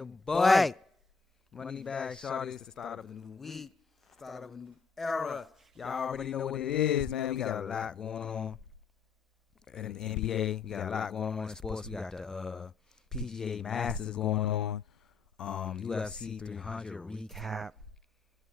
your boy. Money Bag Shorty. It's the start of a new week, start of a new era. Y'all already know what it is, man. We got a lot going on in the NBA. We got a lot going on in sports. We got the PGA Masters going on. UFC 300 recap.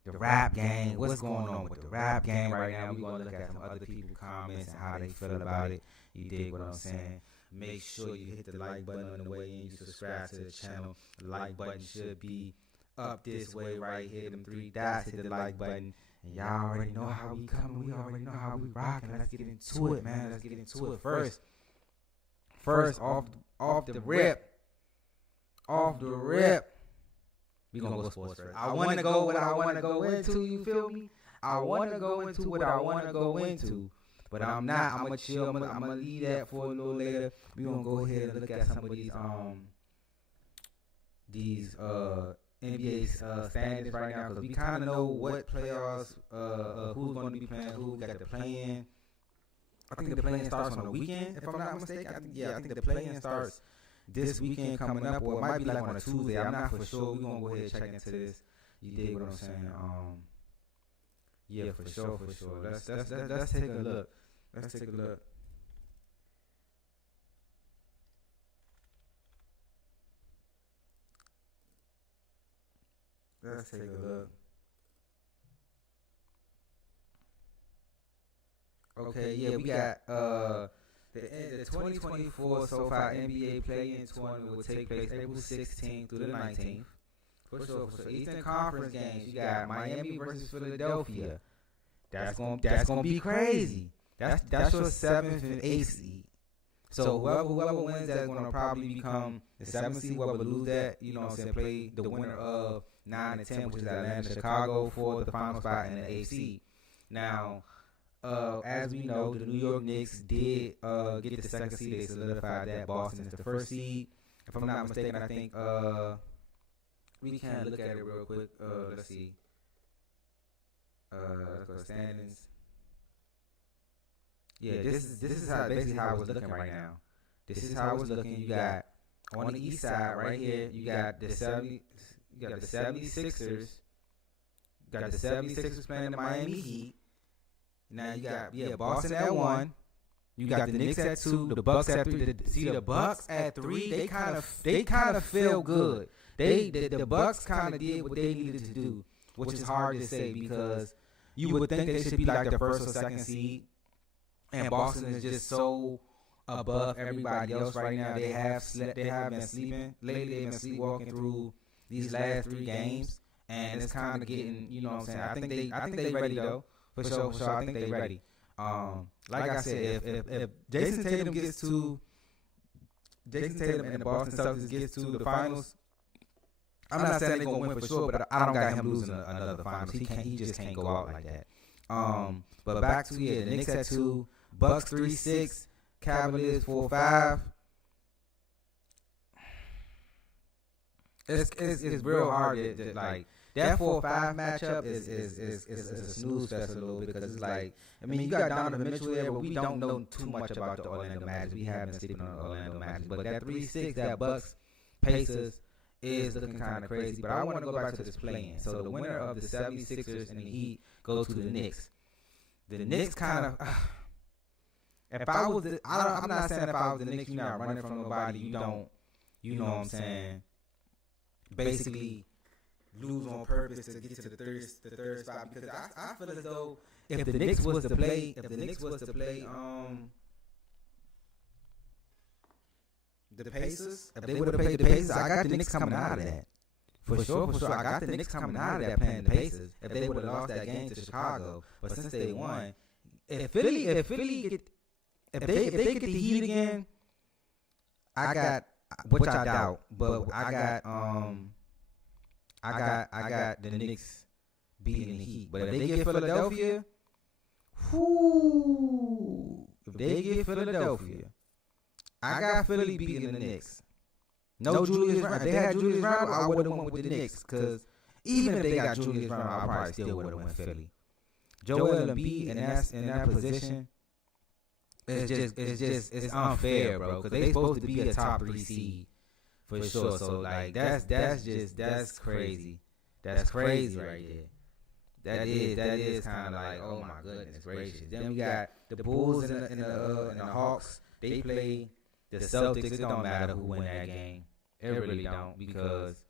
The rap game. What's going on with the rap game right now? We're going to look at some other people's comments and how they feel about it. You dig what I'm saying? Make sure you hit the like button on the way in. You subscribe to the channel. The like button should be up this way right here. Them three dots. Hit the like button. And y'all already know how we coming. We already know how we rocking. Let's get into it, man. Let's get into it first. First, off the rip. Off the rip. We gonna go sports first. I want to go what I want to go into. You feel me? I want to go into what I want to go into, but I'm not. I'm gonna chill. I'm gonna leave that for a little later. We gonna go ahead and look at some of these NBA standings right now, because we kind of know what playoffs, who's gonna be playing who. Got the play-in. I think the play-in starts on the weekend, if I'm not mistaken. I think the play-in starts this weekend coming up, or it might be like on a Tuesday. I'm not for sure. We're going to go ahead and check into this. You dig what I'm saying? Yeah, for sure. Let's take a look. Let's take a look. Let's take a look. Okay, yeah, we got the 2024 SoFi NBA play-in tournament will take place April 16th through the 19th. For sure. So Eastern Conference games, you got Miami versus Philadelphia. That's gonna be crazy. That's your 7th and 8th seed. So whoever wins that's gonna probably become the 7th seed. Whoever lose that, you know what I'm saying, play the winner of 9 and 10, which is Atlanta, Chicago, for the final spot in the AFC. Now, as we know, the New York Knicks did get the 2nd seed. They solidified that. Boston is the 1st seed. If I'm not mistaken, I think we can look at it real quick. Let's see. Let's go standings. Yeah, this is how basically how it's looking right now. This is how it's looking. You got on the east side right here. You got the 76ers. You got the 76ers playing the Miami Heat. Now you got Boston at 1. You got the Knicks at 2. The Bucks at 3. See, the Bucks at 3. They kind of feel good. The Bucks kind of did what they needed to do, which is hard to say because you would think they should be like the 1st or 2nd seed, and Boston is just so above everybody else right now. They have been sleeping lately. They've been sleepwalking through these last 3 games, and it's kind of getting, you know what I'm saying. I think they ready though. For sure, I think they're ready. Like I said, if Jason Tatum and the Boston Celtics gets to the finals, I'm not saying they're gonna win for sure, but I don't got him losing another finals. He just can't go out like that. But back to the Knicks at 2, Bucks 3-6, Cavaliers 4-5. It's real hard to like. That 4-5 matchup is a snooze fest a little bit, because it's like, I mean, you got Donovan Mitchell there, but we don't know too much about the Orlando Magic. We have been sleeping on the Orlando Magic, but that 3-6, that Bucks Pacers is looking kind of crazy. But I want to go back to this play-in. So the winner of the 76ers and the Heat go to the Knicks. The Knicks kind of, I'm not saying if I was the Knicks, you're not running from nobody. You don't, you know what I'm saying, basically lose on purpose to get to the third spot, because I feel as though if the Knicks was to play the Pacers, if they would have played the Pacers, I got the Knicks coming out of that. For sure. I got the Knicks coming out of that playing the Pacers if they would have lost that game to Chicago. But since they won, if they get the Heat again, I got, which I doubt, but I got the Knicks beating the Heat. But if they get Philadelphia, I got Philly beating the Knicks. No Julius Randle. If they had Julius Randle, I would have went with the Knicks, because even if they got Julius Randle, I probably still would have went Philly. Joel Embiid in that position, it's unfair, bro, because they supposed to be a top 3 seed For sure. So like that's crazy. That's crazy right there. That is kind of like, oh my goodness gracious. Then we got the Bulls and the Hawks. They play the Celtics. It don't matter who win that game. It really don't, because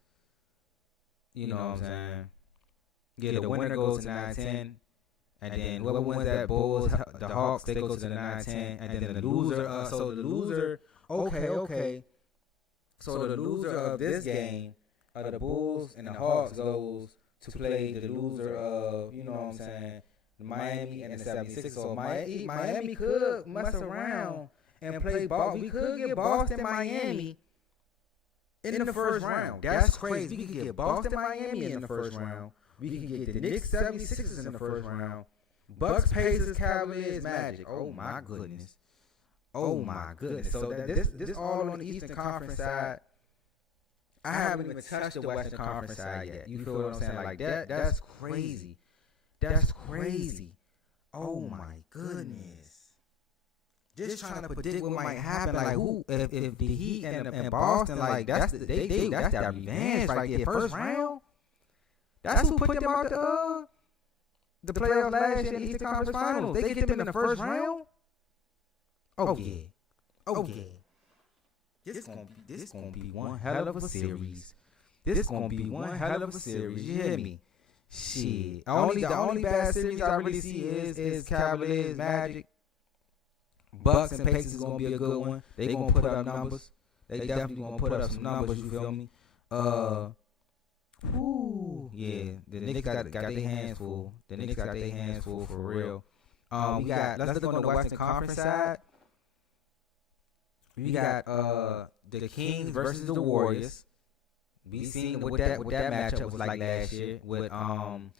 you know what I'm saying. Yeah, the winner goes to 9-10, and then whoever wins that Bulls, the Hawks, they go to the 9-10, and then the loser. So the loser, okay. So the loser of this game, the Bulls and the Hawks, goes to play the loser of, you know what I'm saying, Miami and the 76ers. So Miami could mess around and play ball. We could get Boston, Miami in the first round. That's crazy. We could get Boston, Miami in the first round. We can get the Knicks, 76ers in the first round. Bucks, Pacers, Cavaliers, Magic. Oh my goodness. So this all on the Eastern Conference side. I haven't even touched the Western Conference side yet. You feel what I'm saying? Like that's crazy. That's crazy. Oh my goodness. Just trying to predict what might happen. Like who, if the Heat and Boston, like that's that revenge right there. First round. That's who put them out the playoffs last year in the Eastern Conference Finals. They get them in the first round. Oh yeah. This gonna be one hell of a series. You hear me? Shit. The only bad series I really see is Cavaliers, Magic. Bucks and Pacers is gonna be a good one. They gonna put up numbers. They definitely gonna put up some numbers. You feel me? Yeah. The Knicks got their hands full. For real. Let's look on the Western Conference side. We got the Kings versus the Warriors. We seen what that matchup was like last year with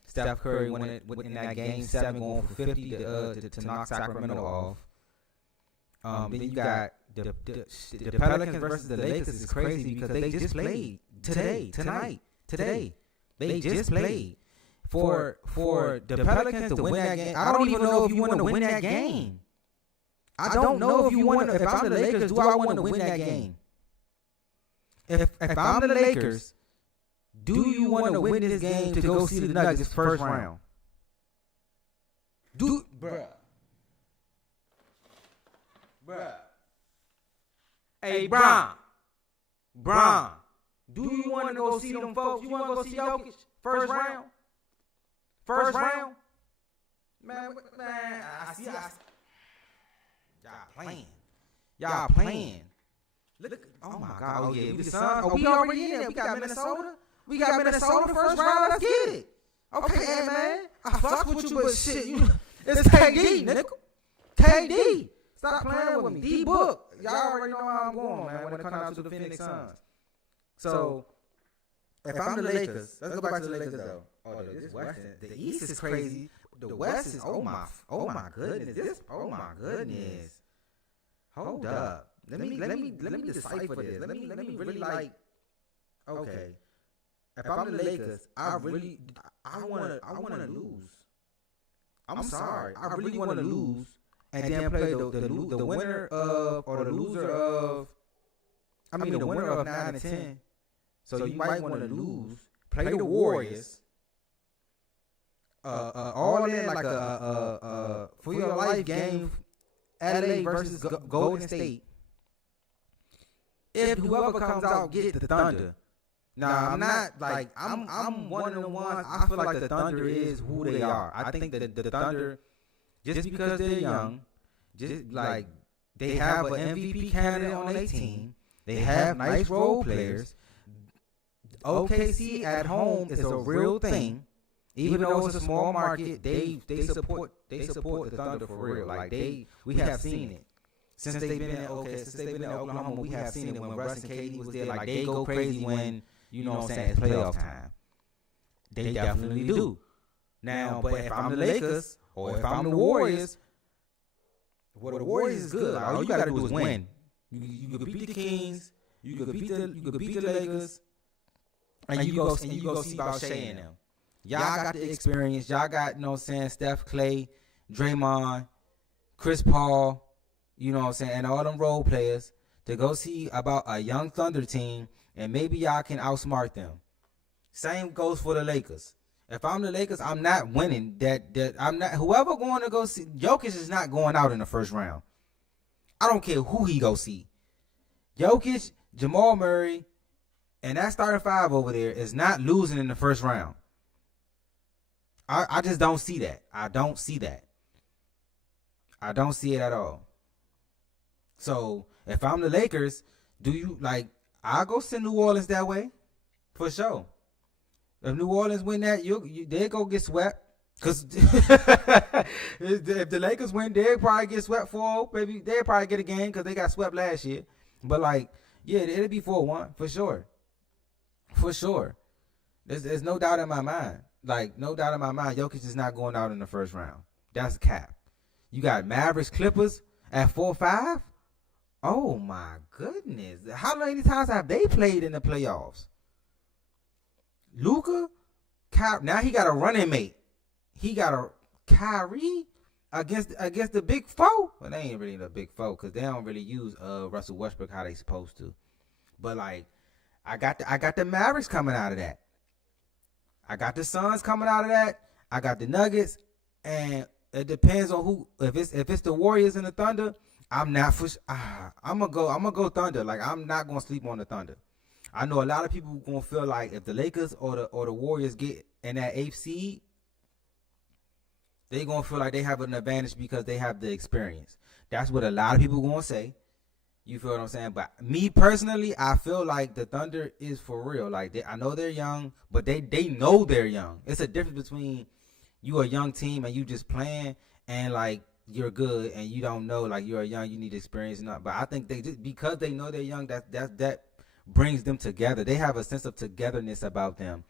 Steph Curry winning in that game 7, going for 50 to knock Sacramento off. Then you got the Pelicans versus the Lakers. Is crazy because they just played tonight. They just played. For the Pelicans to win that game, I don't even know if you want to win that game. I don't know if you want to. If I'm the Lakers, do I want to win that game? If I'm the Lakers, do you want to win this game to go see the Nuggets first round? Bruh. Hey, Bron. Do you want to go see them folks? You want to go see Jokic first round? Man, I see. Y'all playing. Look, oh my God. Oh yeah, we already in there. We got Minnesota first round. Let's get it. Okay, man. I fuck with you, but shit, it's KD, nigga. KD. Stop playing with me. D-Book. Y'all already know how I'm going, man, when it comes down to the Phoenix Suns. So, if I'm the Lakers, let's go back to the Lakers though. Oh, this West, the East is crazy. The West is oh my goodness. Hold up. Let me decipher this. Let me really like. Okay. If I'm the Lakers, I wanna lose. I'm sorry. I really want to lose, and then play the winner of, or the loser of. The winner of 9 and 10. So you might want to lose. Play the Warriors. All in like a for your life game. LA versus Golden State. If whoever comes out get the Thunder. Now I'm not like I'm one of the ones. I feel like the Thunder is who they are. I think that the Thunder, just because they're young, just like they have an MVP candidate on their team. They have nice role players. OKC at home is a real thing. Even though it's a small market, they support the Thunder for real. Like we have seen it since they've been in Oklahoma. We have seen it when Russ and KD was there. Like they go crazy when, you know what I'm saying, it's playoff time. They definitely do. Now, but if I'm the Lakers or if I'm the Warriors, well, the Warriors is good. All you gotta do is win. You could beat the Kings. You could beat the Lakers, and you go see about Shea and them. Y'all got the experience. Y'all got, you know what I'm saying, Steph, Clay, Draymond, Chris Paul, you know what I'm saying, and all them role players to go see about a young Thunder team and maybe y'all can outsmart them. Same goes for the Lakers. If I'm the Lakers, I'm not winning. That I'm not. Whoever going to go see Jokic is not going out in the first round. I don't care who he go see. Jokic, Jamal Murray, and that starting five over there is not losing in the first round. I just don't see that. I don't see that. I don't see it at all. So if I'm the Lakers, do you like? I'll go send New Orleans that way, for sure. If New Orleans win that, they go get swept. Cause if the Lakers win, they'll probably get swept 4-0. Maybe they'll probably get a game because they got swept last year. But like, yeah, it'll be 4-1 for sure. For sure. There's no doubt in my mind. Like, no doubt in my mind, Jokic is not going out in the first round. That's a cap. You got Mavericks Clippers at 4-5. Oh my goodness. How many times have they played in the playoffs? Luka, now he got a running mate. He got a Kyrie against the big four. Well, they ain't really the big four because they don't really use Russell Westbrook how they supposed to. But like, I got the Mavericks coming out of that. I got the Suns coming out of that. I got the Nuggets, and it depends on who. If it's the Warriors and the Thunder, I'm not for. I'm gonna go Thunder. Like, I'm not gonna sleep on the Thunder. I know a lot of people gonna feel like if the Lakers or the Warriors get in that 8th seed, they gonna feel like they have an advantage because they have the experience. That's what a lot of people gonna say. You feel what I'm saying? But me personally, I feel like the Thunder is for real. Like, I know they're young, but they know they're young. It's a difference between you a young team and you just playing and like you're good and you don't know, like you're young, you need experience. But I think they just because they know they're young, that brings them together. They have a sense of togetherness about them.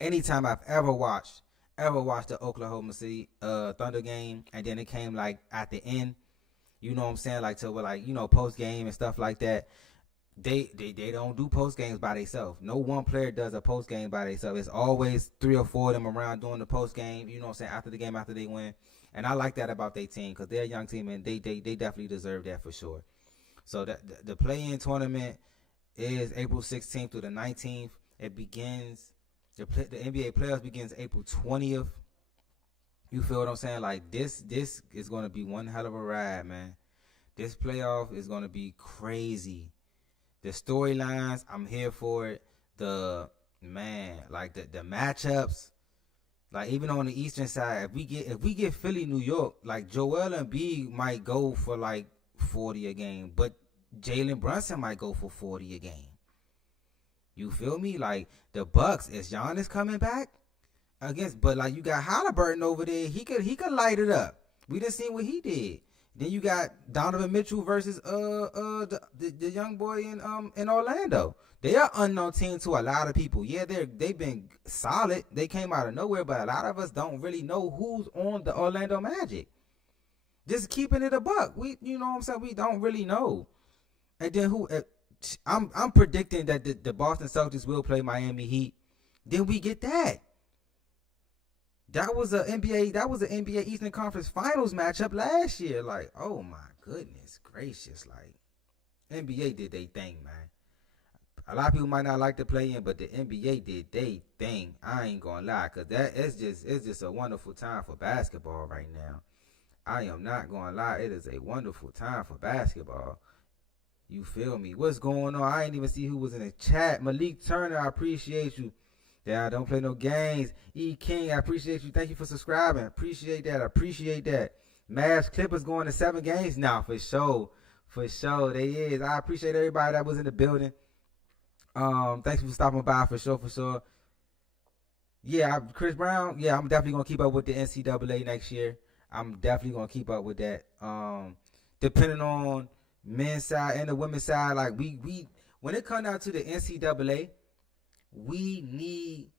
Anytime I've ever watched the Oklahoma City Thunder game, and then it came like at the end, you know what I'm saying, like to like, you know, post game and stuff like that. They don't do post games by themselves. No one player does a post game by themselves. It's always 3 or 4 of them around doing the post game. You know what I'm saying, after the game, after they win. And I like that about their team because they're a young team and they definitely deserve that for sure. So the play-in tournament is April 16th through the 19th. It begins. The NBA playoffs begins April 20th. You feel what I'm saying? Like, this is going to be one hell of a ride, man. This playoff is going to be crazy. The storylines, I'm here for it. The matchups, like even on the Eastern side, if we get Philly, New York, like Joel Embiid might go for like 40 a game, but Jalen Brunson might go for 40 a game. You feel me? Like the Bucks, is Giannis coming back? But like you got Halliburton over there, he could light it up. We done seen what he did. Then you got Donovan Mitchell versus the young boy in Orlando. They are unknown team to a lot of people. Yeah, they've been solid. They came out of nowhere, but a lot of us don't really know who's on the Orlando Magic. Just keeping it a buck. You know what I'm saying? We don't really know. And then I'm predicting that the Boston Celtics will play Miami Heat. Then we get that. That was an NBA Eastern Conference Finals matchup last year. Like, oh my goodness gracious. Like, NBA did they thing, man. A lot of people might not like to play in, but the NBA did they thing. I ain't gonna lie, cause it's just a wonderful time for basketball right now. I am not gonna lie, it is a wonderful time for basketball. You feel me? What's going on? I ain't even see who was in the chat. Malik Turner, I appreciate you. Yeah, I don't play no games. E King, I appreciate you. Thank you for subscribing. Appreciate that. I appreciate that. Mavs Clippers going to 7 games now, for sure. For sure, they is. I appreciate everybody that was in the building. Thanks for stopping by, for sure. Yeah, Chris Brown. Yeah, I'm definitely gonna keep up with the NCAA next year. I'm definitely gonna keep up with that. Depending on men's side and the women's side, like we when it comes down to the NCAA, we need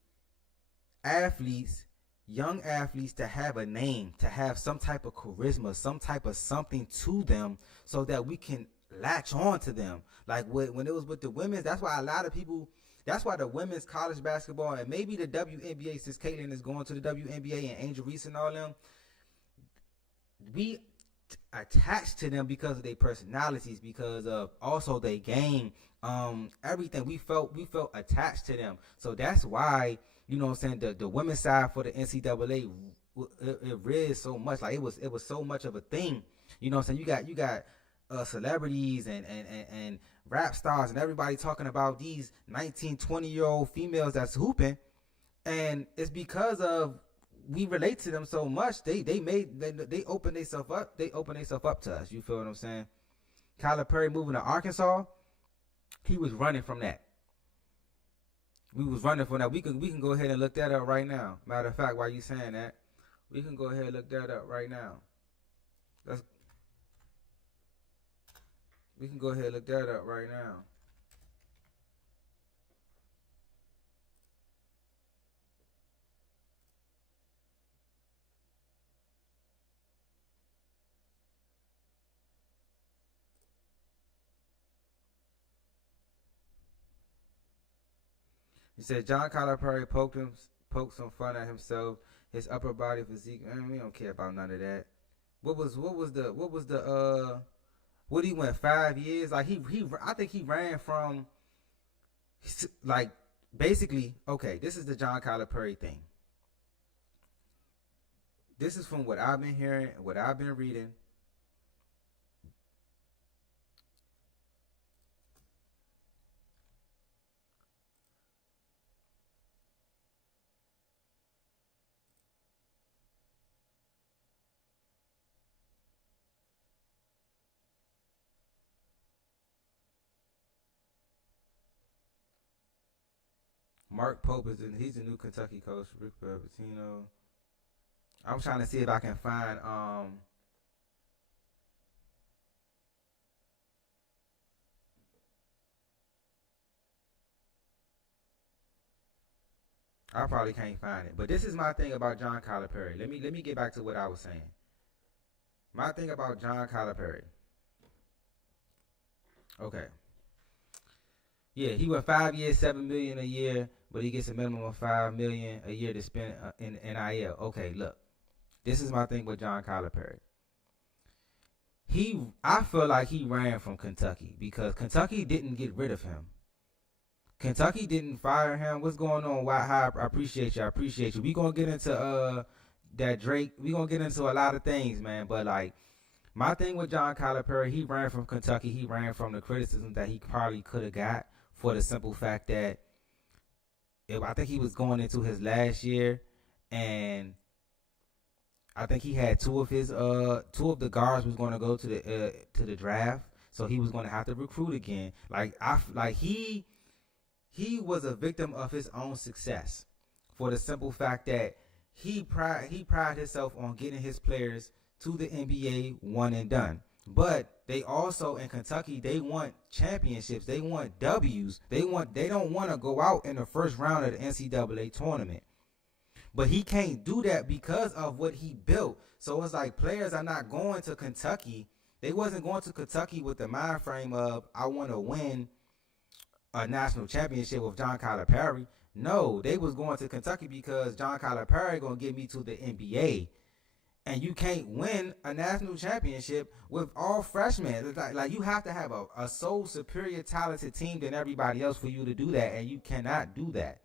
athletes, young athletes, to have a name, to have some type of charisma, some type of something to them, so that we can latch on to them. Like when it was with the women's, that's why the women's college basketball and maybe the WNBA, since Caitlin is going to the WNBA and Angel Reese and all them, attached to them because of their personalities, because of also their game, everything. We felt attached to them. So that's why, you know what I'm saying, the women's side for the NCAA, it really is so much. Like it was so much of a thing. You know what I'm saying? You got celebrities and rap stars and everybody talking about these 19, 20-year-old females that's hooping, and it's because of we relate to them so much. They open themselves up. They open themselves up to us. You feel what I'm saying? Kyler Perry moving to Arkansas, he was running from that. We was running from that. We can go ahead and look that up right now. Matter of fact, while you saying that, we can go ahead and look that up right now. We can go ahead and look that up right now. He said John Calipari poked some fun at himself, his upper body physique. Man, we don't care about none of that. What he went 5 years? Like he I think he ran from, like, basically, okay, this is the John Calipari thing. This is from what I've been hearing, what I've been reading. Mark Pope he's the new Kentucky coach. Rick Pitino. I'm trying to see if I can find I probably can't find it. But this is my thing about John Calipari. Let me get back to what I was saying. My thing about John Calipari. Okay. Yeah, he went 5 years, $7 million a year, but he gets a minimum of $5 million a year to spend in NIL. Okay, look, this is my thing with John Calipari. I feel like he ran from Kentucky because Kentucky didn't get rid of him. Kentucky didn't fire him. What's going on? Why? Hi, I appreciate you. I appreciate you. We gonna get into that Drake. We gonna get into a lot of things, man. But like, my thing with John Calipari, he ran from Kentucky. He ran from the criticism that he probably could have got for the simple fact that I think he was going into his last year, and I think he had two of the guards was going to go to the draft, so he was going to have to recruit again. He was a victim of his own success for the simple fact that he prided himself on getting his players to the NBA one and done. But they also in Kentucky, they want championships. They want W's. They don't want to go out in the first round of the NCAA tournament. But he can't do that because of what he built. So it's like players are not going to Kentucky. They wasn't going to Kentucky with the mind frame of I want to win a national championship with John Calipari. No, they was going to Kentucky because John Calipari gonna get me to the NBA. And you can't win a national championship with all freshmen. Like you have to have a so superior talented team than everybody else for you to do that, and you cannot do that.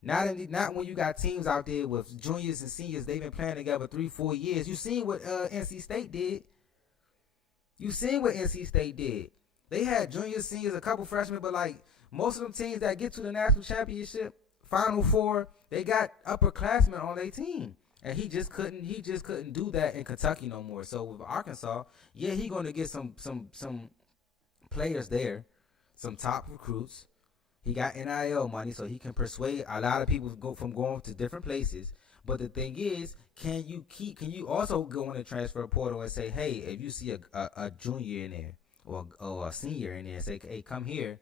Not when you got teams out there with juniors and seniors. They've been playing together 3-4 years. You seen what NC State did. They had juniors, seniors, a couple freshmen, but like most of them teams that get to the national championship, Final Four, they got upperclassmen on their team. And he just couldn't do that in Kentucky no more. So with Arkansas, yeah, he gonna get some players there, some top recruits. He got NIL money, so he can persuade a lot of people from going to different places. But the thing is, can you also go in the transfer portal and say, hey, if you see a junior in there or a senior in there, and say, hey, come here,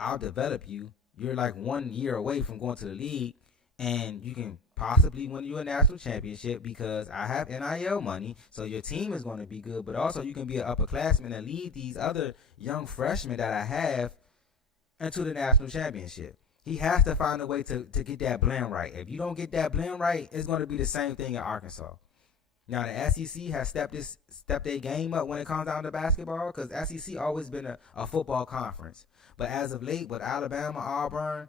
I'll develop you. You're like 1 year away from going to the league, and you can possibly win you a national championship because I have NIL money, so your team is going to be good, but also you can be an upperclassman and lead these other young freshmen that I have into the national championship. He has to find a way to get that blend right. If you don't get that blend right, it's going to be the same thing in Arkansas. Now the SEC has stepped their game up when it comes down to basketball, because SEC always been a football conference. But as of late, with Alabama, Auburn,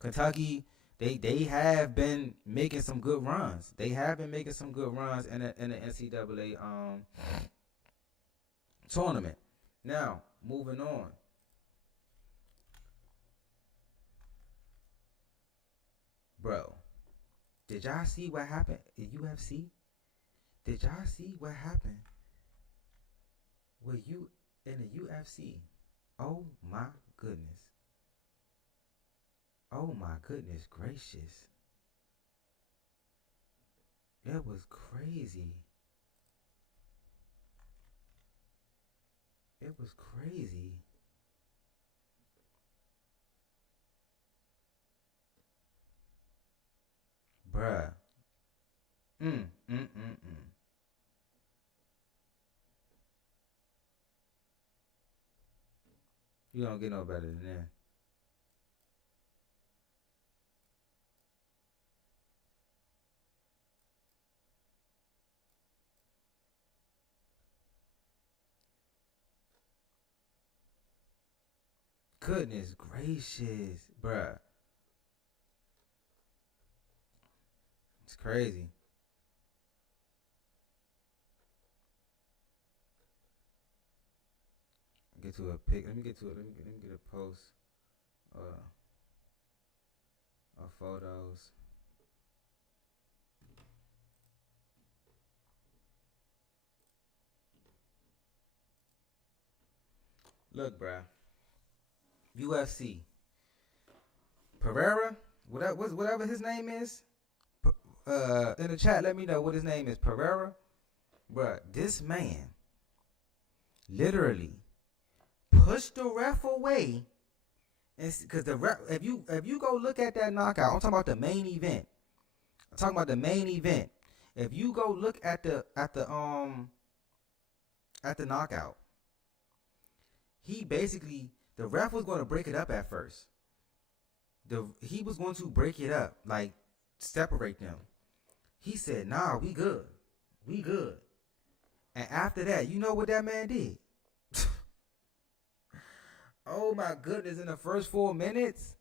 Kentucky, they have been making some good runs. They have been making some good runs in the NCAA tournament. Now, moving on. Bro, did y'all see what happened at UFC? Did y'all see what happened with you in the UFC? Oh my goodness. Oh my goodness gracious. It was crazy. It was crazy. Bruh. Mm, mm, mm, mm. You don't get no better than that. Goodness gracious, bruh. It's crazy. Get to a pic. Let me get to it. Let me get a post uh, of photos. Look, bruh. UFC. Pereira, whatever his name is. In the chat, let me know what his name is. Pereira, bruh. This man literally pushed the ref away, and because the ref, if you go look at that knockout, I'm talking about the main event. I'm talking about the main event. If you go look at the knockout, he basically, the ref was going to break it up at first. He was going to break it up, like separate them. He said, "Nah, we good, we good." And after that, you know what that man did? Oh my goodness! In the first 4 minutes,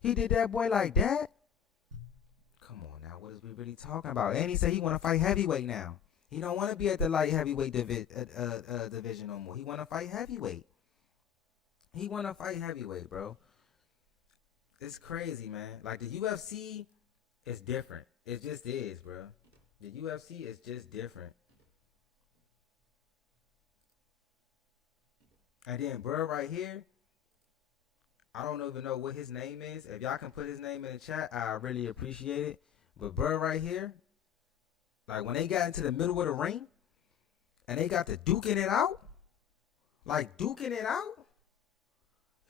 he did that boy like that. Come on now, what is we really talking about? And he said he want to fight heavyweight now. He don't want to be at the light heavyweight division no more. He want to fight heavyweight. He want to fight heavyweight, bro. It's crazy, man. Like the UFC is different. It just is, bro. The UFC is just different. And then, bro, right here, I don't even know what his name is. If y'all can put his name in the chat, I really appreciate it. But bro, right here, like when they got into the middle of the ring and they got to duking it out,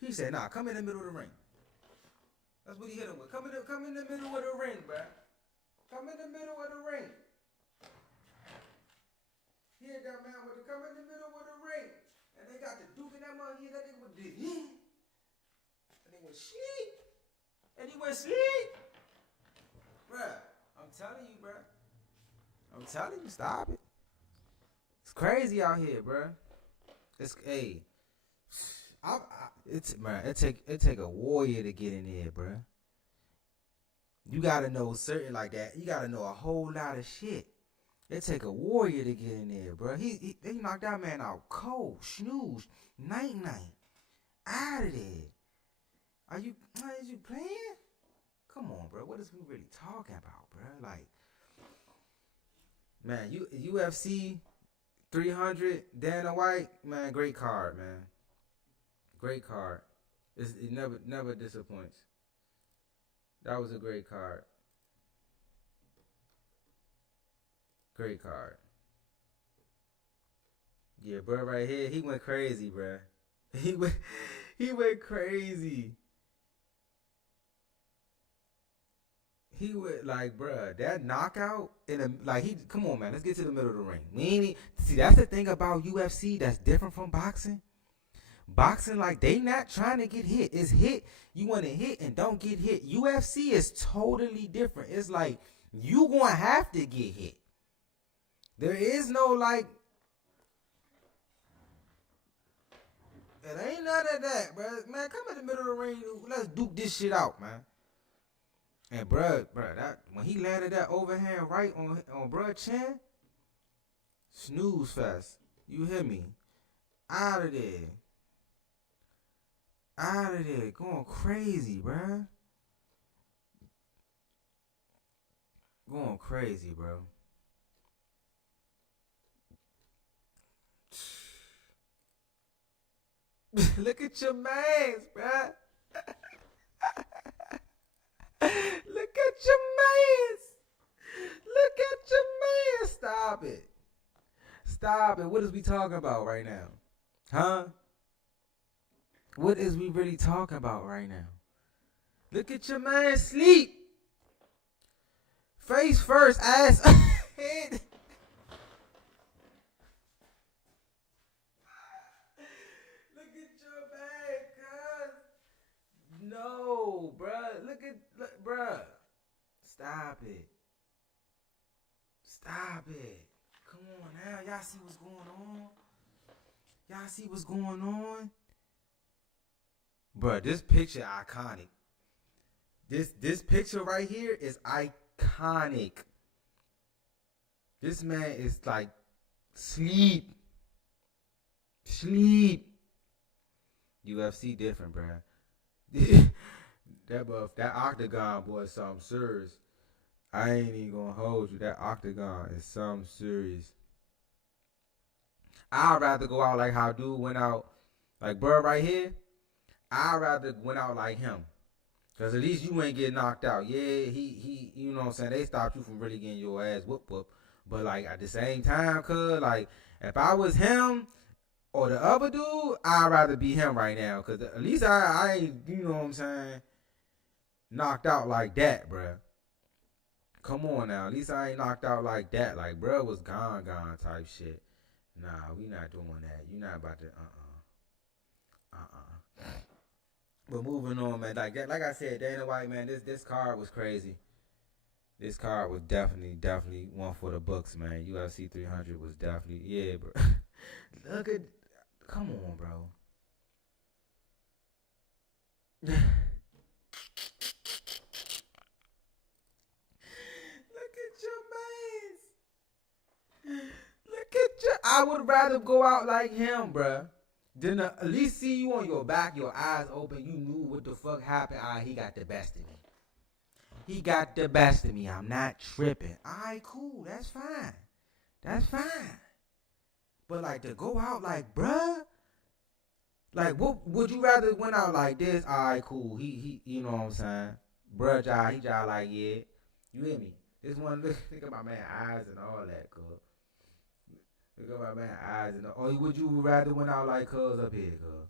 he said, "Nah, come in the middle of the ring." That's what he hit him with. Come in the middle of the ring, bro. Come in the middle of the ring. He hit that man with the come in the middle of the ring. And they got the duking that mother here. That nigga was dead. And he went sleep. And he went sleep. Bruh, I'm telling you, bruh. I'm telling you, stop it. It's crazy out here, bruh. It's it take a warrior to get in there, bruh. You gotta know certain like that. You gotta know a whole lot of shit. It take a warrior to get in there, bruh. He knocked that man out cold, snooze, night, out of there. Is you playing? Come on, bro. What is we really talking about, bro? Like, man, UFC 300, Dana White, man, great card, man. Great card. It never disappoints. That was a great card. Great card. Yeah, bro, right here, he went crazy, bro. He went crazy. He went like, bruh, that knockout come on, man, let's get to the middle of the ring. See, that's the thing about UFC that's different from boxing. Boxing, like, they not trying to get hit. It's hit. You want to hit and don't get hit. UFC is totally different. It's like you gonna have to get hit. There is no like. It ain't none of that, bro. Man, come in the middle of the ring. Let's duke this shit out, man. And bro, that when he landed that overhand right on bro chin, snooze fest. You hear me? Out of there. Out of there. Going crazy, bro. Going crazy, bro. Look at your mans, bruh. Look at your mans. Look at your mans. Stop it. Stop it. What is we talking about right now? Huh? What is we really talking about right now? Look at your man sleep. Face first, ass head. No, bruh. Look, bruh. Stop it. Stop it. Come on now. Y'all see what's going on? Y'all see what's going on? Bruh, this picture iconic. This picture right here is iconic. This man is like sleep. UFC different, bruh. that octagon boy is something serious. I ain't even gonna hold you. That octagon is something serious. I'd rather go out like how dude went out, like bro right here. I'd rather went out like him, cause at least you ain't get knocked out. Yeah, he, you know what I'm saying. They stopped you from really getting your ass whoop. But like at the same time, cuz like if I was him. Or the other dude, I'd rather be him right now. Because at least I ain't, you know what I'm saying, knocked out like that, bruh. Come on now. At least I ain't knocked out like that. Like, bruh was gone type shit. Nah, we not doing that. You not about to, But moving on, man. Like I said, Dana White, man, this card was crazy. This card was definitely one for the books, man. UFC 300 was definitely, yeah, bro. Look at, come on, bro. Look at your mans. Look at your. I would rather go out like him, bro. Than at least see you on your back, your eyes open. You knew what the fuck happened. He got the best of me. He got the best of me. I'm not tripping. Alright, cool. That's fine. But like to go out like, bruh, like what would you rather went out like this? Alright, cool. He, you know what I'm saying? Bruh, he jive like, yeah. You hear me? This one, look at my man eyes and all that, cuz. Look at my man eyes and all. Or would you rather went out like cuz up here, cuz?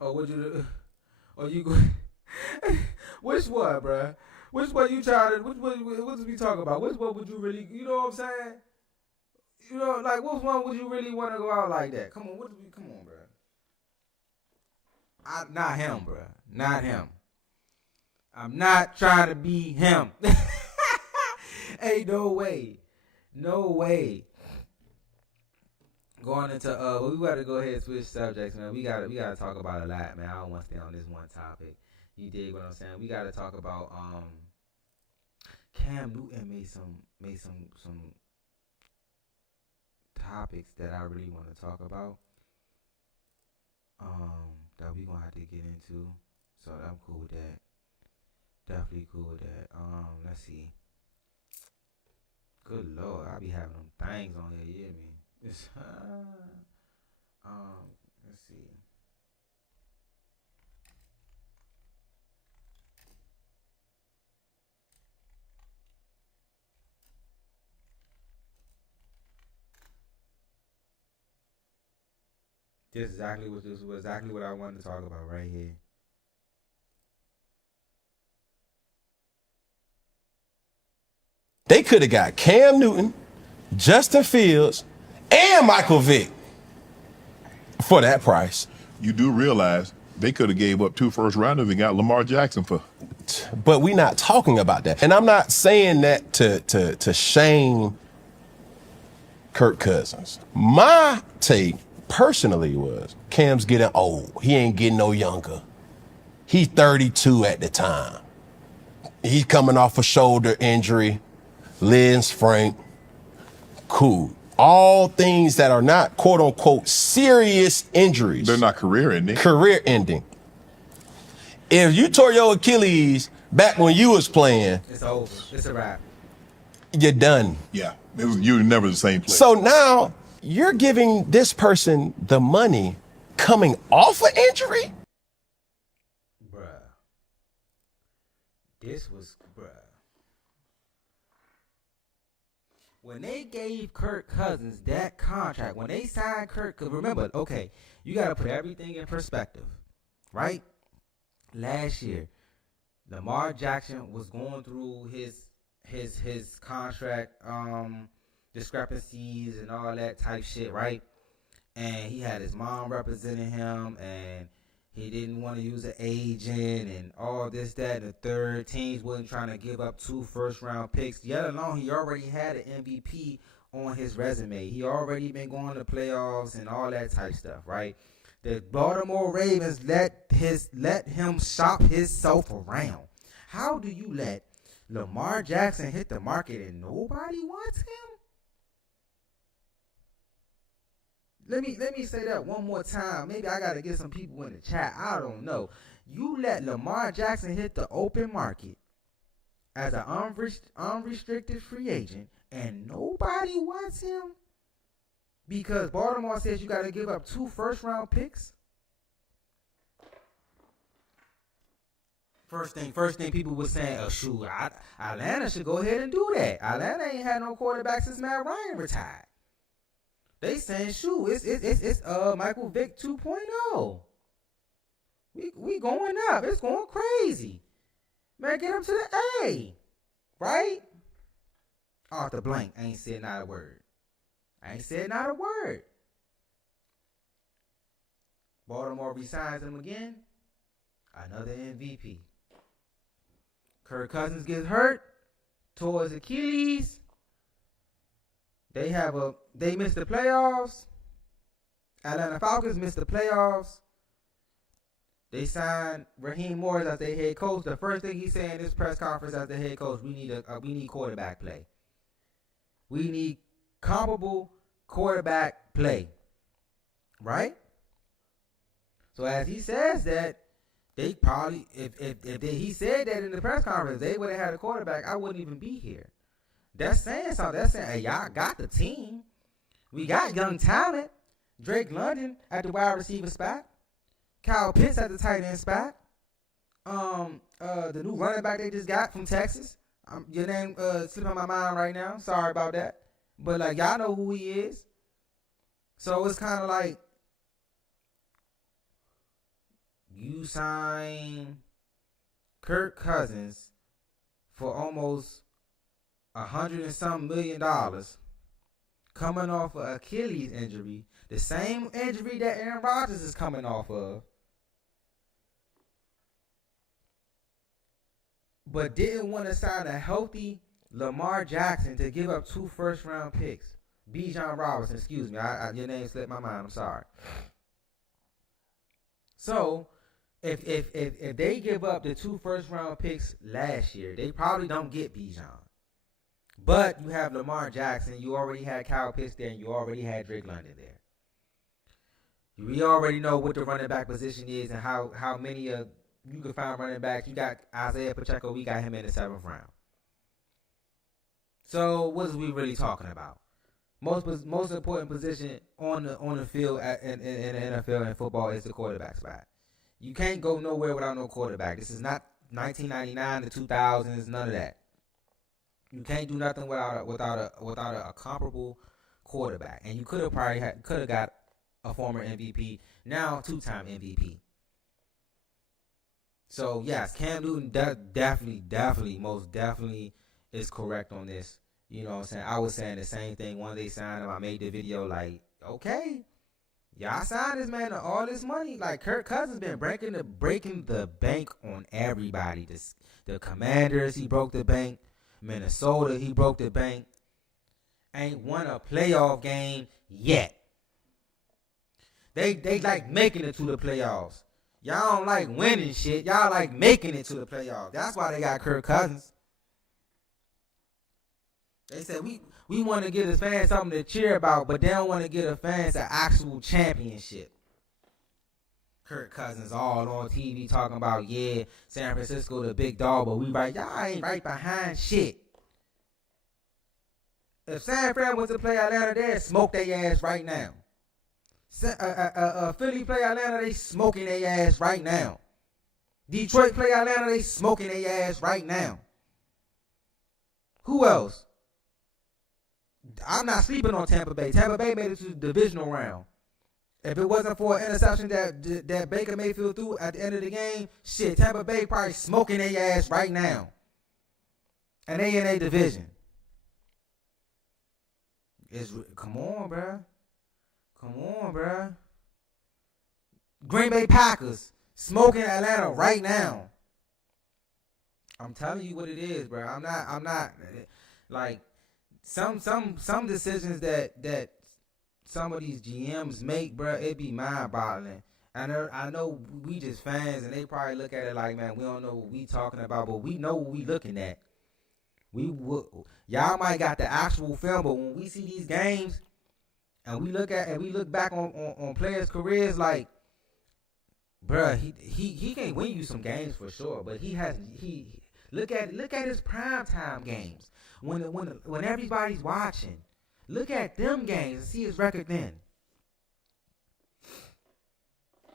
Or would you? Or you go? Which one, bruh? Which one you trying to? What we talking about? Which one would you really? You know what I'm saying? You know, like which one would you really want to go out like that? Come on, come on, bruh. Not him, bruh. Not him. I'm not trying to be him. Hey, no way. Going into we gotta go ahead and switch subjects, man. We gotta talk about a lot, man. I don't want to stay on this one topic. You dig what I'm saying? We gotta talk about Cam Newton made some topics that I really want to talk about. That we gonna have to get into. So I'm cool with that. Definitely cool with that. Let's see. Good Lord, I be having them things on here, you hear me? Let's see. This is exactly what I wanted to talk about right here. They could have got Cam Newton, Justin Fields, and Michael Vick for that price. You do realize they could have gave up 2 first rounders and got Lamar Jackson for. But we're not talking about that. And I'm not saying that to shame Kirk Cousins. My take personally was Cam's getting old. He ain't getting no younger. He's 32 at the time. He's coming off a shoulder injury. Liz Frank. Cool. All things that are not quote unquote serious injuries. They're not career ending. Career ending. If you tore your Achilles back when you was playing, it's over. It's a wrap. You're done. Yeah. You were never the same player. So now you're giving this person the money coming off an injury? Bruh. This was, bruh. When they gave Kirk Cousins that contract, when they signed Kirk, because remember, okay, you got to put everything in perspective, right? Last year, Lamar Jackson was going through his contract discrepancies and all that type shit, right? And he had his mom representing him, and he didn't want to use an agent and all this, that, and the third. Teams wasn't trying to give up 2 first-round picks. Yet alone, he already had an MVP on his resume. He already been going to playoffs and all that type stuff, right? The Baltimore Ravens let him shop himself around. How do you let Lamar Jackson hit the market and nobody wants him? Let me say that one more time. Maybe I got to get some people in the chat. I don't know. You let Lamar Jackson hit the open market as an unrestricted free agent and nobody wants him? Because Baltimore says you got to give up 2 first-round picks. First thing people were saying, oh, shoot, Atlanta should go ahead and do that. Atlanta ain't had no quarterback since Matt Ryan retired. They saying, shoot, it's Michael Vick 2.0. We going up. It's going crazy. Man, get him to the A. Right? Arthur Blank ain't said not a word. I ain't said not a word. Baltimore resigns him again. Another MVP. Kirk Cousins gets hurt. Tore his Achilles. They missed the playoffs. Atlanta Falcons missed the playoffs. They signed Raheem Morris as their head coach. The first thing he said in this press conference as the head coach, we need quarterback play. We need comparable quarterback play, right? So as he says that, they probably, if he said that in the press conference, they would have had a quarterback, I wouldn't even be here. That's saying something. That's saying, hey, y'all got the team. We got young talent. Drake London at the wide receiver spot. Kyle Pitts at the tight end spot. The new running back they just got from Texas. Your name slipping my mind right now. Sorry about that. But, like, y'all know who he is. So it's kind of like you sign Kirk Cousins for almost $100 and something million coming off of Achilles injury, the same injury that Aaron Rodgers is coming off of, but didn't want to sign a healthy Lamar Jackson to give up 2 first-round picks. Bijan Robinson, excuse me. Your name slipped my mind. I'm sorry. So, if they give up the 2 first-round picks last year, they probably don't get Bijan. But you have Lamar Jackson. You already had Kyle Pitts there, and you already had Drake London there. We already know what the running back position is and how many you can find running backs. You got Isaiah Pacheco. We got him in the 7th round. So what is we really talking about? Most important position on the field in the NFL and football is the quarterback spot. You can't go nowhere without no quarterback. This is not 1999 to 2000s. None of that. You can't do nothing without a comparable quarterback. And you could have got a former MVP, now 2-time MVP. So yes, Cam Newton definitely, most definitely is correct on this. You know what I'm saying? I was saying the same thing when they signed him. I made the video like, okay, y'all signed this man to all this money. Like Kirk Cousins been breaking the bank on everybody. The Commanders, he broke the bank. Minnesota, he broke the bank. Ain't won a playoff game yet. They like making it to the playoffs. Y'all don't like winning shit. Y'all like making it to the playoffs. That's why they got Kirk Cousins. They said we want to give the fans something to cheer about, but they don't want to give the fans an actual championship. Kirk Cousins all on TV talking about, yeah, San Francisco the big dog, but we right, y'all ain't right behind shit. If San Fran was to play Atlanta, they'd smoke their ass right now. Philly play Atlanta, they smoking their ass right now. Detroit play Atlanta, they smoking their ass right now. Who else? I'm not sleeping on Tampa Bay. Tampa Bay made it to the divisional round. If it wasn't for an interception that Baker Mayfield threw at the end of the game, shit, Tampa Bay probably smoking their ass right now. And they in a division. Come on, bruh. Come on, bruh. Green Bay Packers smoking Atlanta right now. I'm telling you what it is, bruh. I'm not like some decisions that some of these GMs make, bruh, it be mind-boggling. I know we just fans, and they probably look at it like, man, we don't know what we talking about, but we know what we looking at. Y'all might got the actual film, but when we see these games, and we look back on players' careers, like, bruh, he can win you some games for sure, but he look at his primetime games when everybody's watching. Look at them games and see his record then.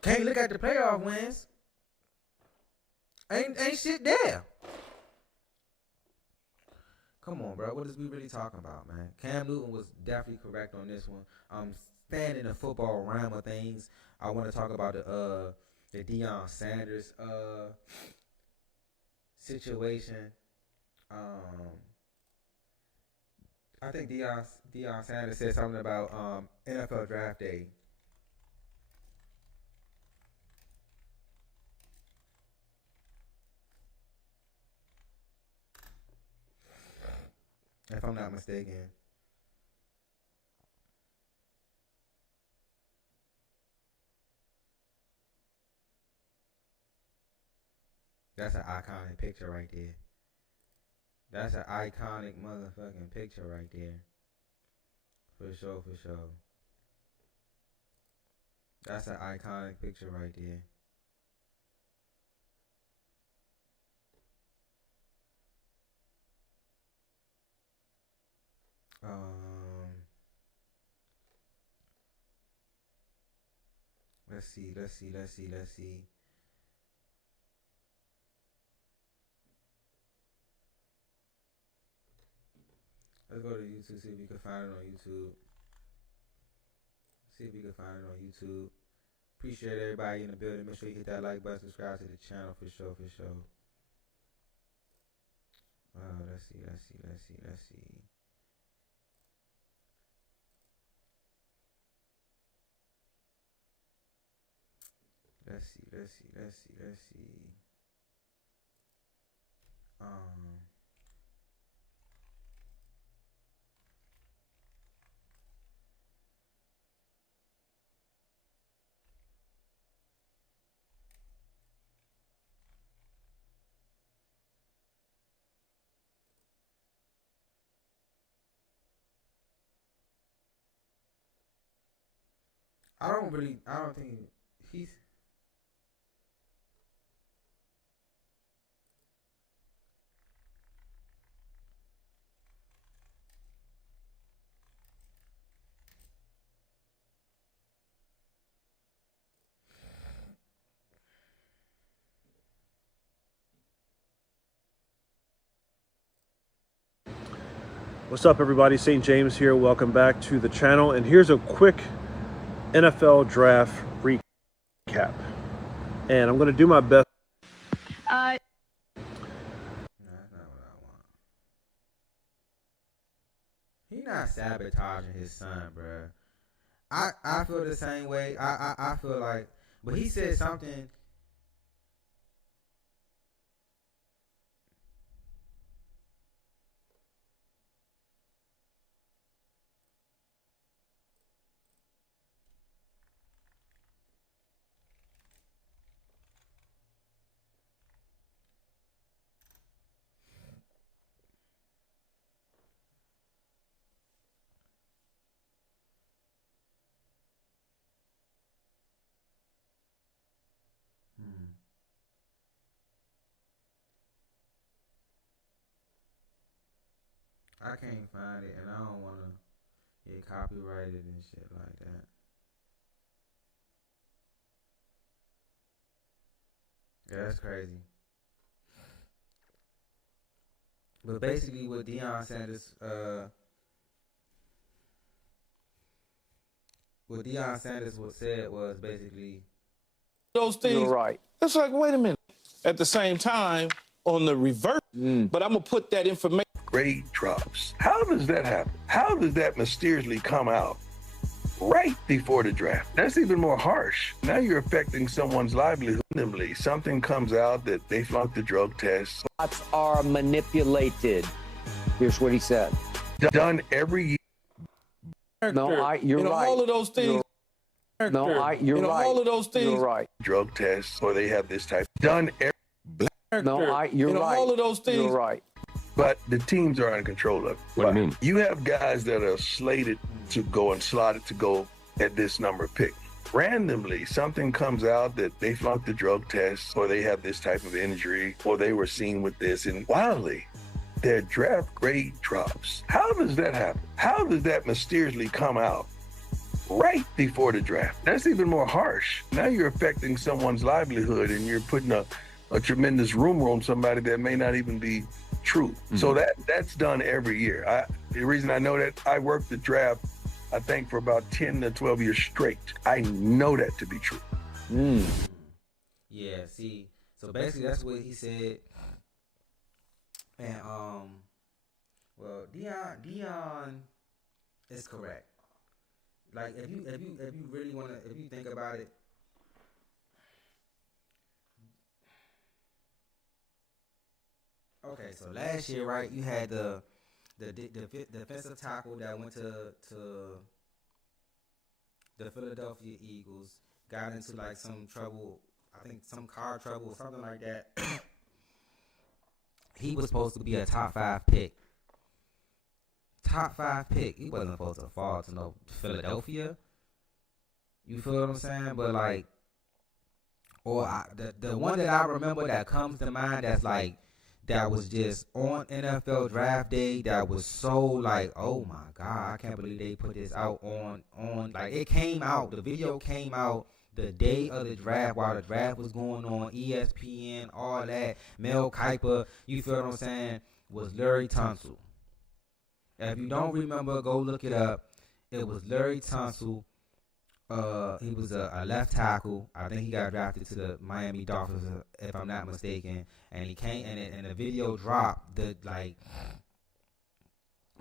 Can't look at the playoff wins. Ain't shit there. Come on, bro. What is we really talking about, man? Cam Newton was definitely correct on this one. Staying in the football realm of things, I want to talk about the Deion Sanders situation. I think Deion Sanders said something about NFL Draft Day. If I'm not mistaken. That's an iconic picture right there. That's an iconic motherfucking picture right there. For sure, for sure. That's an iconic picture right there. Let's see. Let's go to YouTube, see if we can find it on YouTube. Appreciate everybody in the building. Make sure you hit that like button, subscribe to the channel for sure. Let's see. I don't think he's. What's up, everybody? St. James here. Welcome back to the channel. And here's a quick NFL draft recap. And I'm going to do my best. That's not what I want. sabotaging his son, bro. I feel the same way. I feel like, but he said something. I can't find it, and I don't want to get copyrighted and shit like that. Yeah, that's crazy. But basically, what Deion Sanders, said was basically those things. You're right. It's like, wait a minute. At the same time, on the reverse, but I'm gonna put that information. Grade drops. How does that happen? How does that mysteriously come out right before the draft? That's even more harsh. Now you're affecting someone's livelihood. Something comes out that they flunked the drug test. Lots are manipulated. Here's what he said. Done every year. No, you're right. All of those things. No, you're right. All of those things. You're right. Drug tests, or they have this type. Done every. No, you're right. All of those things. You're right. But the teams are in control of it. What do you mean? You have guys that are slated to go and slotted to go at this number pick. Randomly, something comes out that they flunked the drug test, or they have this type of injury, or they were seen with this, and wildly, their draft grade drops. How does that happen? How does that mysteriously come out right before the draft? That's even more harsh. Now you're affecting someone's livelihood, and you're putting a tremendous rumor on somebody that may not even be true. Mm-hmm. So that's done every year. The reason I know that, I worked the draft, I think, for about 10 to 12 years straight. I know that to be true. Yeah, see, so basically that's what he said. And well, Deion is correct. Like, if you really want to, if you think about it, okay, so last year, right, you had the defensive tackle that went to the Philadelphia Eagles, got into like some trouble, I think some car trouble or something like that. He was supposed to be a top 5 pick. Top 5 pick. He wasn't supposed to fall to no Philadelphia. You feel what I'm saying? But like, the one that I remember that comes to mind that's like, that was just on NFL draft day, that was so like, oh my God, I can't believe they put this out on like, it came out, the video came out the day of the draft, while the draft was going on, ESPN, all that, Mel Kiper, you feel what I'm saying, was Larry Tunsil. If you don't remember, go look it up. It was Larry Tunsil. He was a left tackle. I think he got drafted to the Miami Dolphins, if I'm not mistaken. And he came, and the video dropped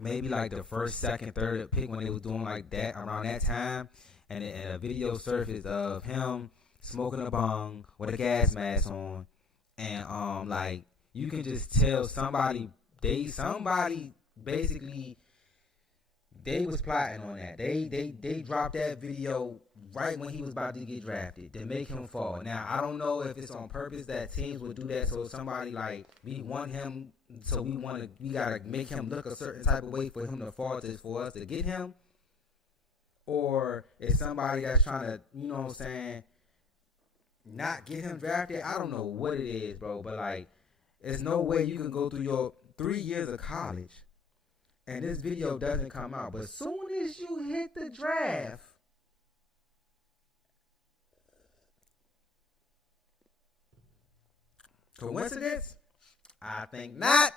maybe like the first, second, third pick when they was doing like that around that time. And a video surfaced of him smoking a bong with a gas mask on, and like, you can just tell somebody basically. They was plotting on that. They dropped that video right when he was about to get drafted to make him fall. Now, I don't know if it's on purpose that teams would do that, so somebody like, we want him, so we gotta make him look a certain type of way for him to fall for us to get him. Or it's somebody that's trying to, you know what I'm saying, not get him drafted. I don't know what it is, bro, but like, there's no way you can go through your 3 years of college and this video doesn't come out. But as soon as you hit the draft, coincidence? I think not.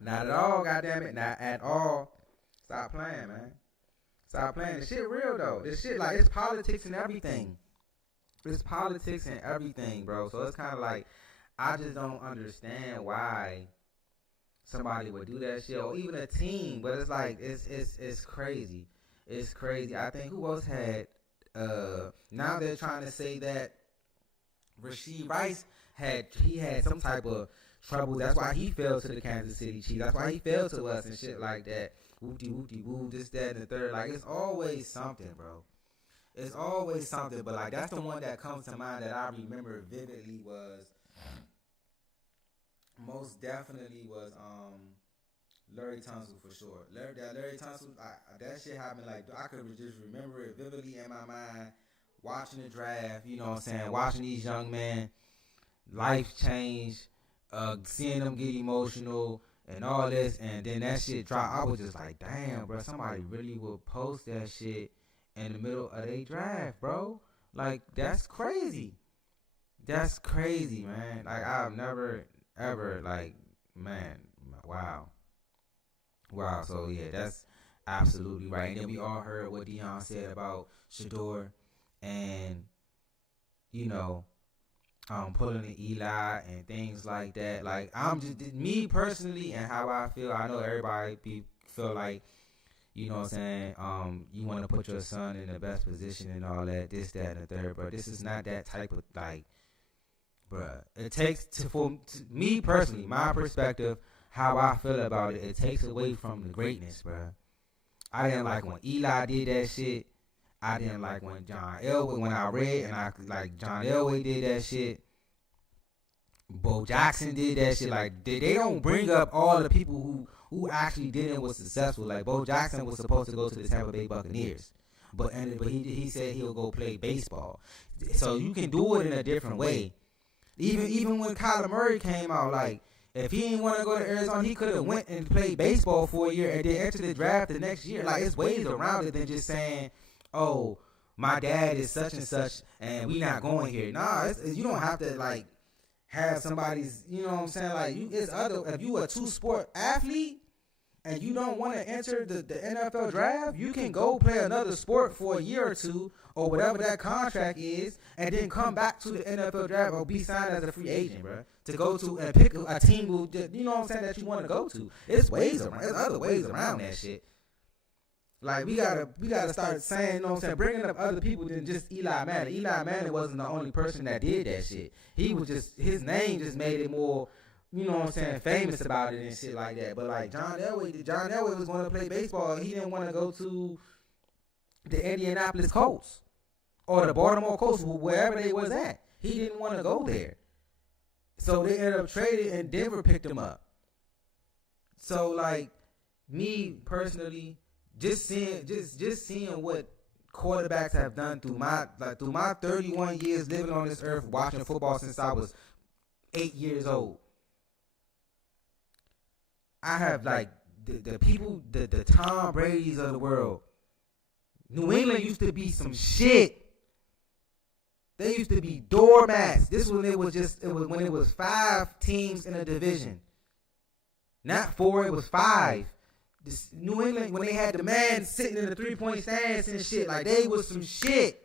Not at all, goddammit. Not at all. Stop playing, man. Stop playing. This shit real, though. This shit, like, it's politics and everything. It's politics and everything, bro. So it's kind of like, I just don't understand why somebody would do that shit, or even a team. But it's like it's crazy. It's crazy. I think who else had? Now they're trying to say that Rashid Rice had some type of trouble. That's why he fell to the Kansas City Chiefs. That's why he fell to us and shit like that. Whoop-de-whoop-de-woo, this, that, and the third. Like, it's always something, bro. It's always something. But, like, that's the one that comes to mind that I remember vividly was, most definitely was, Larry Tunsil for sure. Larry Tunsil, that shit happened, like, I could just remember it vividly in my mind, watching the draft, you know what I'm saying, watching these young men, life change, seeing them get emotional, and all this, and then that shit dropped. I was just like, damn, bro, somebody really will post that shit in the middle of their draft, bro. Like, that's crazy. That's crazy, man. Like, I've never, ever, like, man, wow. Wow, so yeah, that's absolutely right. And then we all heard what Deion said about Shador and, you know, pulling the Eli and things like that. Like, I'm just, me personally, and how I feel, I know everybody feel like, you know what I'm saying, you want to put your son in the best position and all that, this, that, and the third, but this is not that type of, like, bruh, it takes, for me personally, my perspective, how I feel about it, it takes away from the greatness, bruh. I didn't like when Eli did that shit. I didn't like when John Elway, when I read and I like John Elway did that shit. Bo Jackson did that shit. Like, they don't bring up all the people who actually did and was successful. Like, Bo Jackson was supposed to go to the Tampa Bay Buccaneers, but he said he'll go play baseball. So you can do it in a different way. Even when Kyler Murray came out, like, if he didn't want to go to Arizona, he could have went and played baseball for a year and then entered the draft the next year. Like, it's ways around it than just saying, oh, my dad is such and such and we not going here. Nah, you don't have to, like, have somebody's, you know what I'm saying? Like, if you a two-sport athlete and you don't want to enter the NFL draft, you can go play another sport for a year or two or whatever that contract is, and then come back to the NFL draft or be signed as a free agent, bro, to go to and pick a team who, you know what I'm saying, that you want to go to. It's other ways around that shit. Like, we gotta start saying, you know what I'm saying, bringing up other people than just Eli Manning. Eli Manning wasn't the only person that did that shit. He was just, his name just made it more, you know what I'm saying, famous about it and shit like that. But like John Elway was going to play baseball. He didn't want to go to the Indianapolis Colts or the Baltimore Colts, wherever they was at. He didn't want to go there. So they ended up trading and Denver picked him up. So like, me personally, just seeing what quarterbacks have done through my 31 years living on this earth, watching football since I was 8 years old. I have, like, the people, the Tom Brady's of the world. New England used to be some shit. They used to be doormats. This one, it was 5 teams in a division. Not 4, it was 5. This New England, when they had the man sitting in the 3-point stance and shit, like, they was some shit.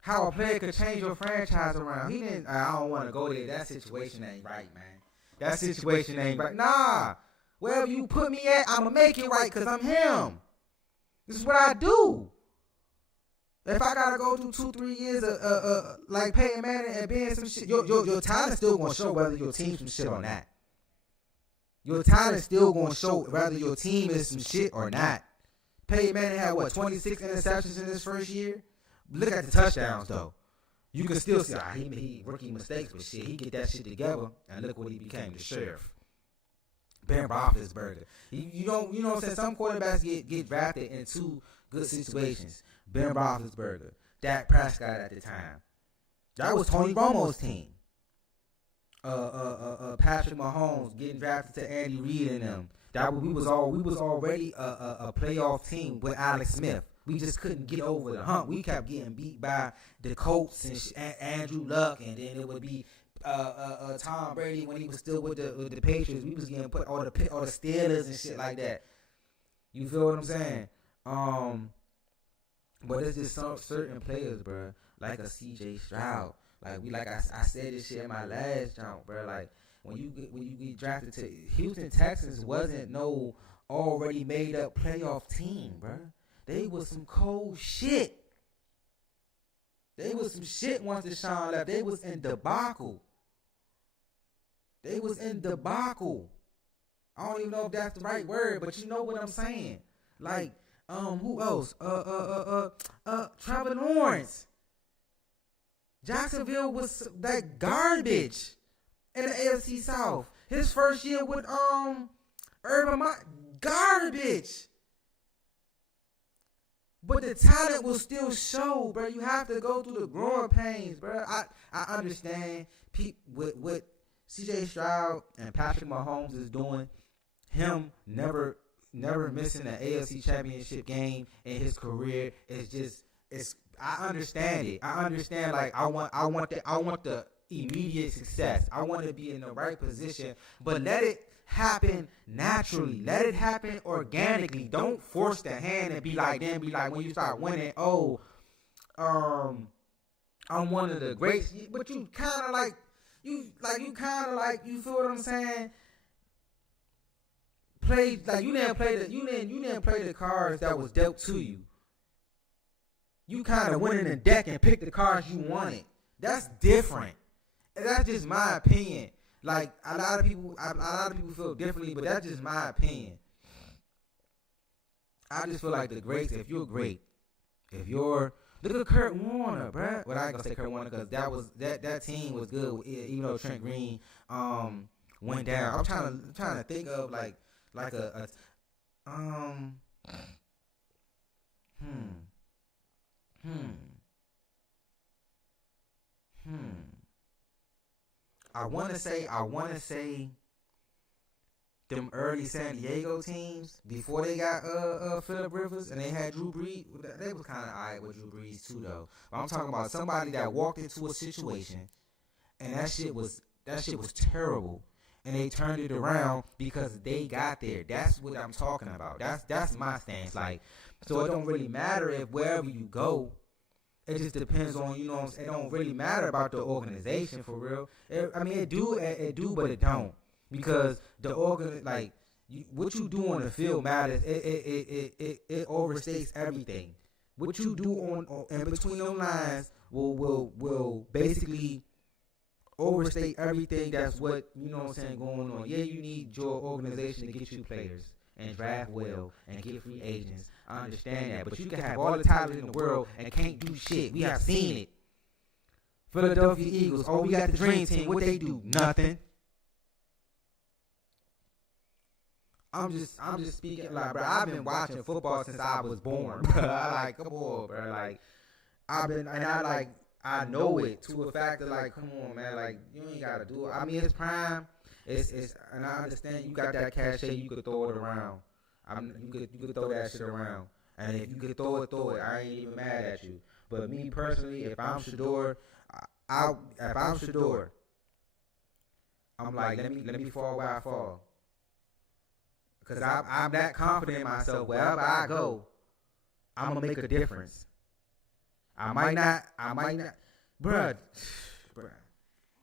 How a player could change your franchise around. I don't want to go there. That situation ain't right, man. That situation ain't right. Nah. Wherever you put me at, I'm going to make it right because I'm him. This is what I do. If I got to go through 2-3 years of like Peyton Manning and being some shit, your talent still going to show whether your team's some shit or not. Your talent still going to show whether your team is some shit or not. Peyton Manning had, 26 interceptions in his first year? Look at the touchdowns, though. You can still see, he rookie mistakes, but shit, he get that shit together, and look what he became, the sheriff. Ben Roethlisberger. You know what I'm saying? Some quarterbacks get drafted in 2 good situations. Ben Roethlisberger, Dak Prescott at the time. That was Tony Romo's team. Patrick Mahomes getting drafted to Andy Reid and them. We was already a playoff team with Alex Smith. We just couldn't get over the hump. We kept getting beat by the Colts and Andrew Luck, and then it would be Tom Brady when he was still with the Patriots. We was getting put all the Steelers and shit like that. You feel what I'm saying? But it's just some certain players, bro, like a CJ Stroud. Like I said this shit in my last jump, bro. Like, when you get drafted to Houston Texans wasn't no already made up playoff team, bro. They was some cold shit. They was some shit once Deshaun left. They was in debacle. They was in debacle. I don't even know if that's the right word, but you know what I'm saying. Like, who else? Trevor Lawrence. Jacksonville was that garbage in the AFC South. His first year with Urban Meyer, garbage. But the talent will still show, bro. You have to go through the growing pains, bro. I understand what CJ Stroud and Patrick Mahomes is doing. Him never missing an AFC Championship game in his career is just I understand it. I understand, like, I want the immediate success. I want to be in the right position, but let it happen naturally. Let it happen organically. Don't force the hand and be like when you start winning, I'm one of the greats. But you kind of like you feel what I'm saying? Play like you didn't play the cards that was dealt to you. You kind of went in the deck and picked the cards you wanted. That's different. And that's just my opinion. Like, a lot of people feel differently, but that's just my opinion. I just feel like the greats, if you're great, look at Kurt Warner, bruh. Well, I ain't gonna say Kurt Warner because that team was good, even though Trent Green went down. I'm trying to think of like a I want to say them early San Diego teams before they got Phillip Rivers and they had Drew Brees. They was kind of alright with Drew Brees too, though. But I'm talking about somebody that walked into a situation and that shit was terrible, and they turned it around because they got there. That's what I'm talking about. That's my stance. Like, so it don't really matter if wherever you go. It just depends on, you know what I'm saying? It don't really matter about the organization for real. It do, but it don't. Because the what you do on the field matters. It overstates everything. What you do on in between those lines will basically overstate everything. That's what, you know what I'm saying, going on. Yeah, you need your organization to get you players and draft well and get free agents. I understand that, but you can have all the talent in the world and can't do shit. We have seen it. Philadelphia Eagles, we got the dream team. What they do? Nothing. I'm just speaking, like, bro, I've been watching football since I was born, bro. Come on, bro. Like, I know it to a fact that, like, come on, man. Like, you ain't gotta do it. I mean, it's prime. And I understand you got that cachet. You could throw it around. You could throw that shit around. And if you could throw it. I ain't even mad at you. But me personally, if I'm Shador, I'm like, let me fall where I fall. Because I'm that confident in myself. Wherever I go, I'm gonna make a difference. I might not, bruh.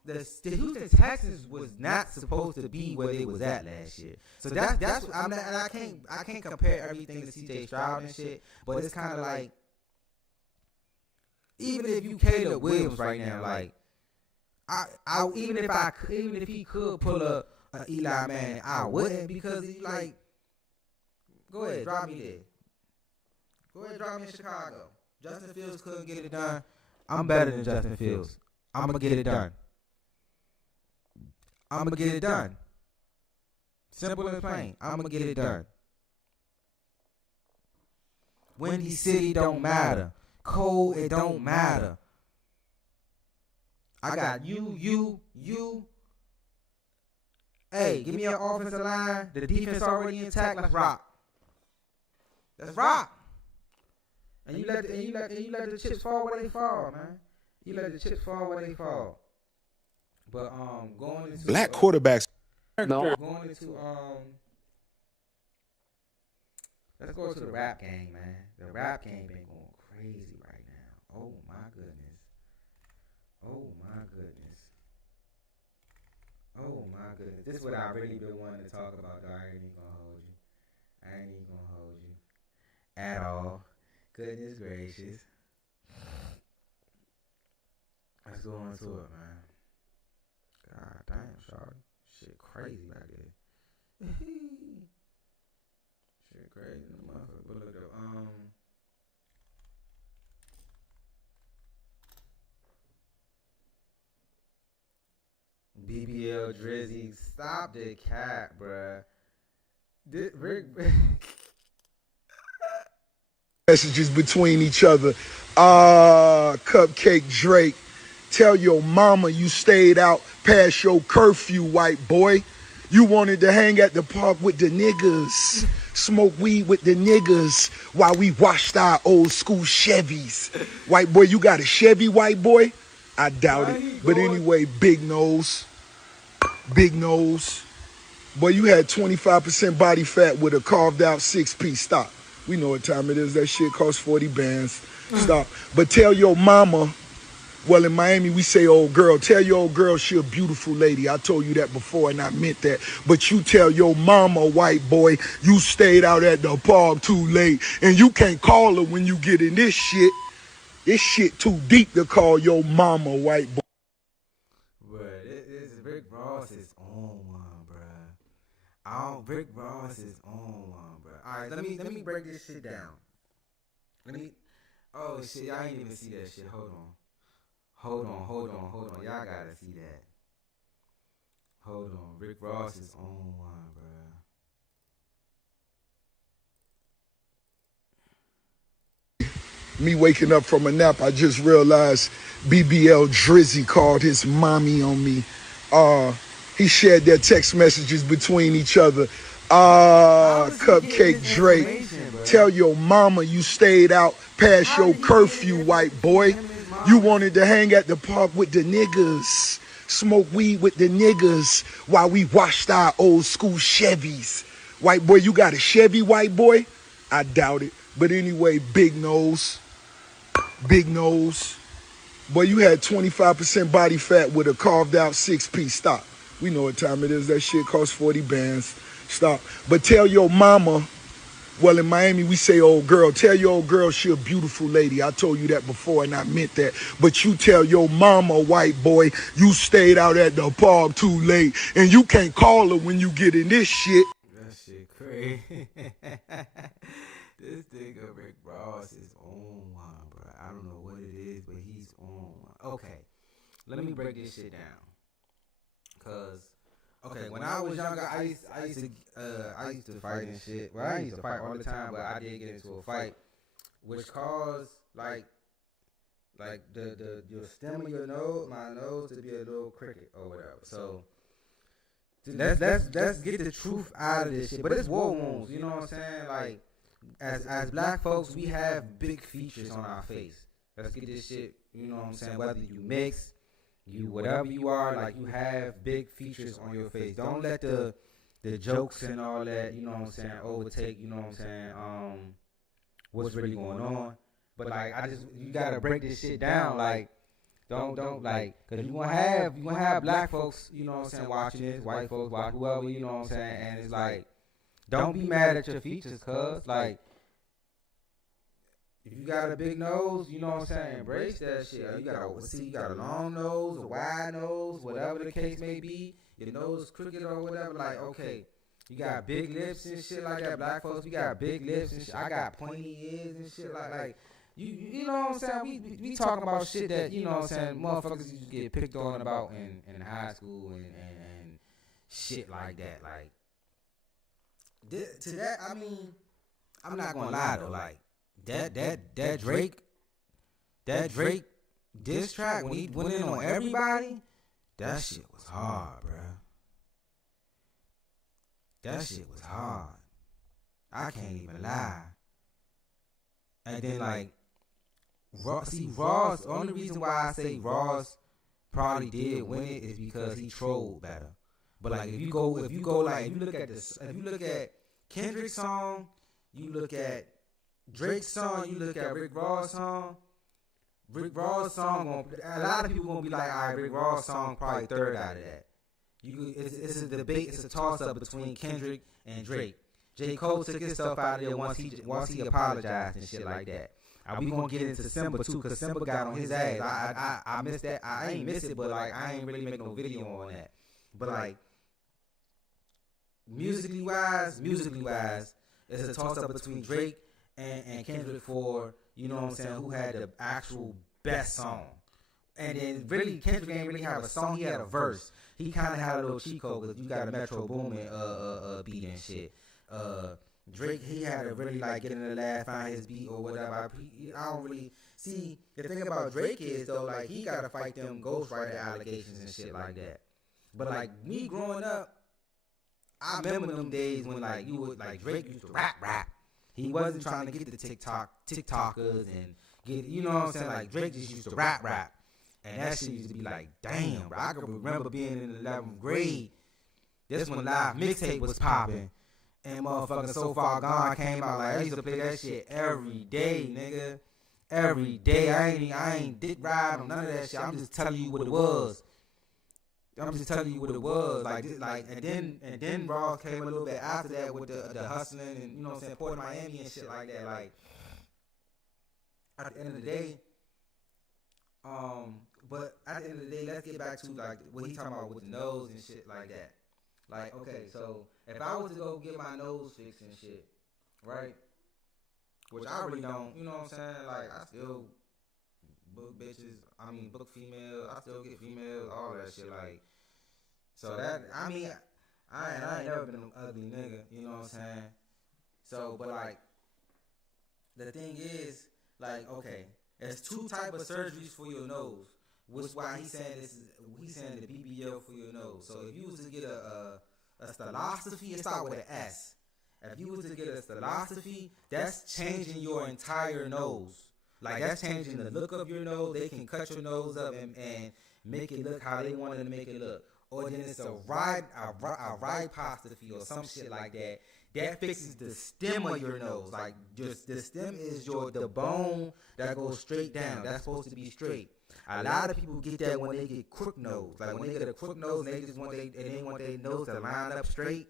The Houston Texans was not supposed to be where they was at last year. So that's I'm not, and I can't compare everything to CJ Stroud and shit. But it's kind of like, even if you Caleb Williams right now, like even if he could pull a Eli Manning, I wouldn't, because he like, go ahead, drop me there. Go ahead, drop me in Chicago. Justin Fields couldn't get it done. I'm better than Justin Fields. I'm gonna get it done. I'm going to get it done. Simple and plain. I'm going to get it done. Windy City don't matter. Cold, it don't matter. I got you. Hey, give me an offensive line. The defense already intact. Let's rock. And you let the chips fall where they fall, man. You let the chips fall where they fall. But going into black quarterbacks. No. Going into let's go to the rap game, man. The rap game been going crazy right now. Oh my goodness. goodness. This is what I really been wanting to talk about, though. I ain't even gonna hold you. I ain't even gonna hold you at all. Goodness gracious. Let's go into it, man. God damn, shawty. Shit crazy back there. Shit crazy in the motherfucker. But look though, BBL Drizzy, stop the cap, bruh. Rick. Messages between each other. Cupcake Drake, tell your mama you stayed out past your curfew, white boy. You wanted to hang at the park with the niggas, smoke weed with the niggas while we washed our old school Chevys. White boy, you got a Chevy, white boy? I doubt it. But anyway, big nose. Big nose. Boy, you had 25% body fat with a carved out 6-piece. Stop. We know what time it is. That shit costs 40 bands. Stop. But tell your mama, well, in Miami, we say old girl. Tell your old girl she a beautiful lady. I told you that before, and I meant that. But you tell your mama, white boy, you stayed out at the park too late, and you can't call her when you get in this shit. This shit too deep to call your mama, white boy. Bruh, this Rick Ross is on one, bruh. Rick Ross is on one, bruh. All right, let me break this shit down. Oh shit, y'all ain't even see that shit. Hold on. Y'all gotta see that. Hold on, Rick Ross is on one, bruh. Me waking up from a nap, I just realized BBL Drizzy called his mommy on me. He shared their text messages between each other. Cupcake Drake, tell your mama you stayed out past your curfew, white boy. You wanted to hang at the park with the niggas, smoke weed with the niggas while we washed our old school Chevys. White boy, you got a Chevy, white boy? I doubt it. But anyway, big nose. Big nose. Boy, you had 25% body fat with a carved out 6-piece. Stop. We know what time it is. That shit costs 40 bands. Stop. But tell your mama, well, in Miami, we say old girl. Tell your old girl she a beautiful lady. I told you that before, and I meant that. But you tell your mama, white boy, you stayed out at the park too late, and you can't call her when you get in this shit. That shit crazy. This nigga Rick Ross is on one, bro. I don't know what it is, but he's on one. Okay, let me break this shit down. Cause, okay, when I was younger, I used to fight and shit. Well, I used to fight all the time, but I did get into a fight, which caused like your stem of your nose, my nose, to be a little crooked or whatever. So let's get the truth out of this shit. But it's war wounds, you know what I'm saying? Like, as black folks, we have big features on our face. Let's get this shit, you know what I'm saying? Whether you mix, you whatever you are, like, you have big features on your face. Don't let the jokes and all that, you know what I'm saying, overtake, you know what I'm saying, what's really going on. But like, you gotta break this shit down. Like, don't like, cause you gonna have black folks, you know what I'm saying, watching this, white folks watch, whoever, you know what I'm saying, and it's like, don't be mad at your features, cuz, like, if you got a big nose, you know what I'm saying, embrace that shit. You got a long nose, a wide nose, whatever the case may be, your nose crooked or whatever, like, okay, you got big lips and shit like that. Black folks, we got big lips and shit. I got pointy ears and shit like you know what I'm saying? We talking about shit that, you know what I'm saying, motherfuckers used to get picked on about in high school and shit like that. Like, to that, I mean, I'm not gonna lie though, like, that Drake diss track, when he went in on everybody, that shit was hard, bruh. That shit was hard. I can't even lie. And then, like, Ross, the only reason why I say Ross probably did win it is because he trolled better. But like, if you look at Kendrick's song, you look at Drake's song, you look at Rick Ross' song, a lot of people gonna be like, all right, Rick Ross' song probably third out of that. It's a debate. It's a toss up between Kendrick and Drake. J. Cole took his stuff out of there once he apologized and shit like that. We gonna get into Simba too, cause Simba got on his ass. I missed that. I ain't miss it, but like I ain't really make no video on that. But like musically wise, it's a toss up between Drake and Kendrick for, you know what I'm saying, who had the actual best song. And then really Kendrick ain't really have a song. He had a verse. He kind of had a little cheat code because you got a Metro Boomin beat and shit. Drake, he had to really like get in the lab, find his beat or whatever. I don't really see. The thing about Drake is though, like he gotta fight them ghostwriter allegations and shit like that. But like me growing up, I remember them days when like you would like Drake used to rap. He wasn't trying to get the TikTokers and get, you know what I'm saying. Like Drake just used to rap, and that shit used to be like, damn, bro. I can remember being in the 11th grade. This when live mixtape was popping. And motherfucking So Far Gone came out. Like I used to play that shit every day, nigga. Every day. I ain't dick ride on none of that shit. I'm just telling you what it was. Like and then Ross came a little bit after that with the hustling and, you know what I'm saying, Port Miami and shit like that. Like at the end of the day, but at the end of the day, let's get back to like what he talking about with the nose and shit like that. Like, okay, so if I was to go get my nose fixed and shit, right? Which I really don't, you know what I'm saying? Like, I still book bitches, book females, I still get females, all that shit. Like, so that, I ain't never been an ugly nigga, you know what I'm saying? So, but like, the thing is, like, okay, there's two type of surgeries for your nose. Which why he's saying the BBL for your nose. So if you was to get a styloscopy, it start with an S. If you was to get a styloscopy, that's changing your entire nose. Like that's changing the look of your nose. They can cut your nose up and make it look how they wanted to make it look. Or then it's a rhinoplasty or some shit like that. That fixes the stem of your nose. Like just the stem is the bone that goes straight down. That's supposed to be straight. A lot of people get that when they get crook nose. Like when they get a crook nose and they just want their nose to line up straight,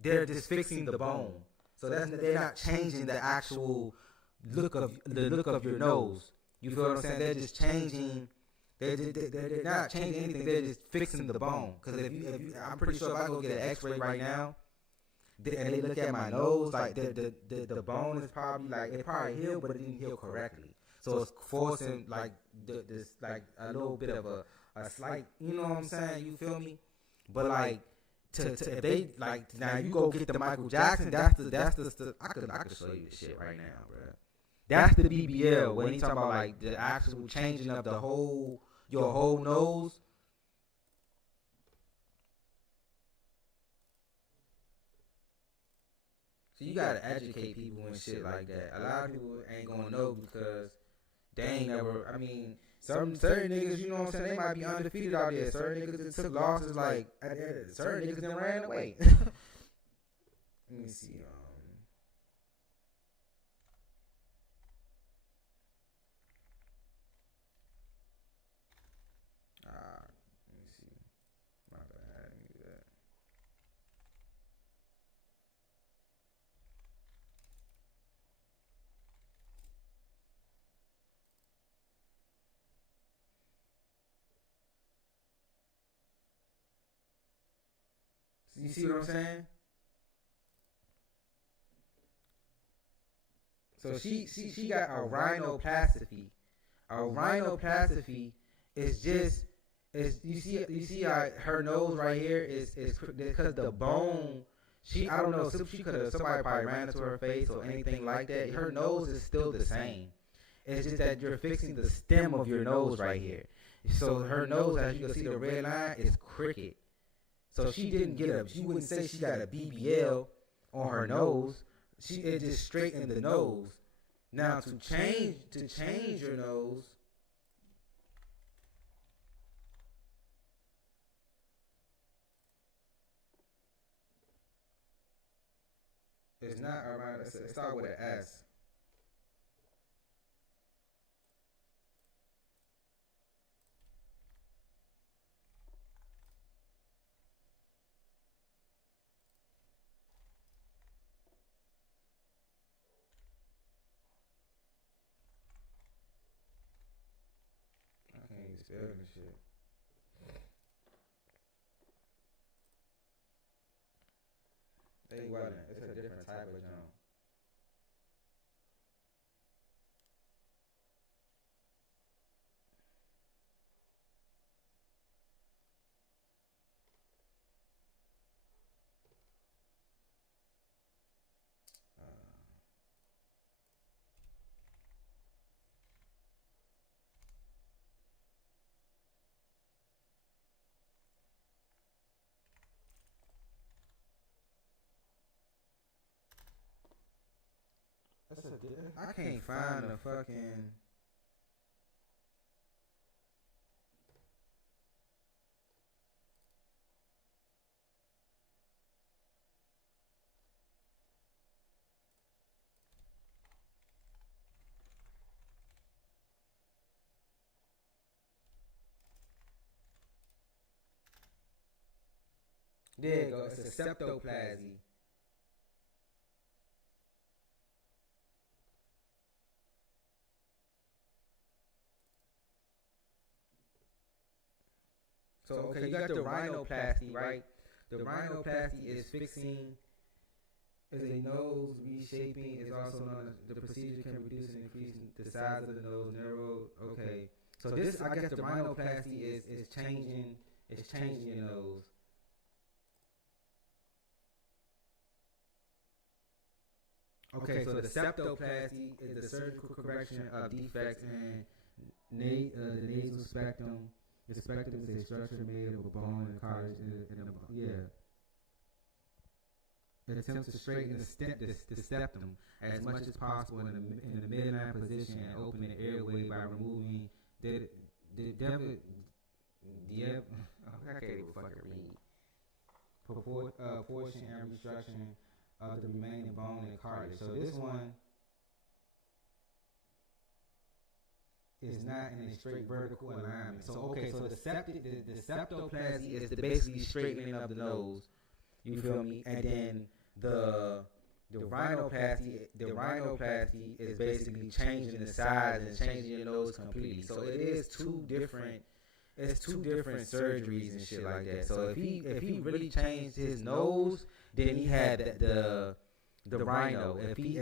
they're just fixing the bone. So they're not changing the actual look of your nose. You feel what I'm saying? They're just changing. They're not changing anything. They're just fixing the bone. Because if you, I'm pretty sure if I go get an X-ray right now, and they look at my nose, like the bone is probably like it probably healed, but it didn't heal correctly. So it's forcing like this like a little bit of a slight, you know what I'm saying? You feel me? But like to if they like now you go get the Michael Jackson, that's the I could show you the shit right now, bro. That's the BBL when he talking about like the actual changing of your whole nose. So you gotta educate people and shit like that. A lot of people ain't gonna know because they ain't never. Certain niggas, you know what I'm saying, they might be undefeated out there. Certain niggas that took losses, like certain niggas that ran away. Let me see. Let me see. My bad. Let me do that. You see what I'm saying? So she got a rhinoplasty. A rhinoplasty is you see her nose right here is because the bone. I don't know. She could have somebody probably ran into her face or anything like that. Her nose is still the same. It's just that you're fixing the stem of your nose right here. So her nose, as you can see, the red line is crooked. So she wouldn't say she got a BBL on her nose. It just straightened the nose. Now to change your nose, it's not around. It starts with an S. Niggas spelling shit. They wasn't. It's a different type of jump. I can't find the fucking. There you go. It's a septoplasty. So, okay, you got the rhinoplasty, right? The rhinoplasty is fixing, is a nose reshaping, is also known as the procedure can reduce and increase the size of the nose, narrow. Okay, so this, I guess the rhinoplasty is changing your nose. Okay, so the septoplasty is the surgical correction of defects in the nasal spectrum. The spectrum is a structure made of a bone and cartilage It attempts to straighten the septum as much as possible in the midline position and open the airway by removing I can't even fucking read. Portion and restriction of the remaining bone and cartilage. So this one is not in a straight vertical alignment. So okay, so the septoplasty is the basically straightening of the nose. You feel me? And then the rhinoplasty is basically changing the size and changing your nose completely. So it is two different surgeries and shit like that. So if he really changed his nose, then he had the rhino. If he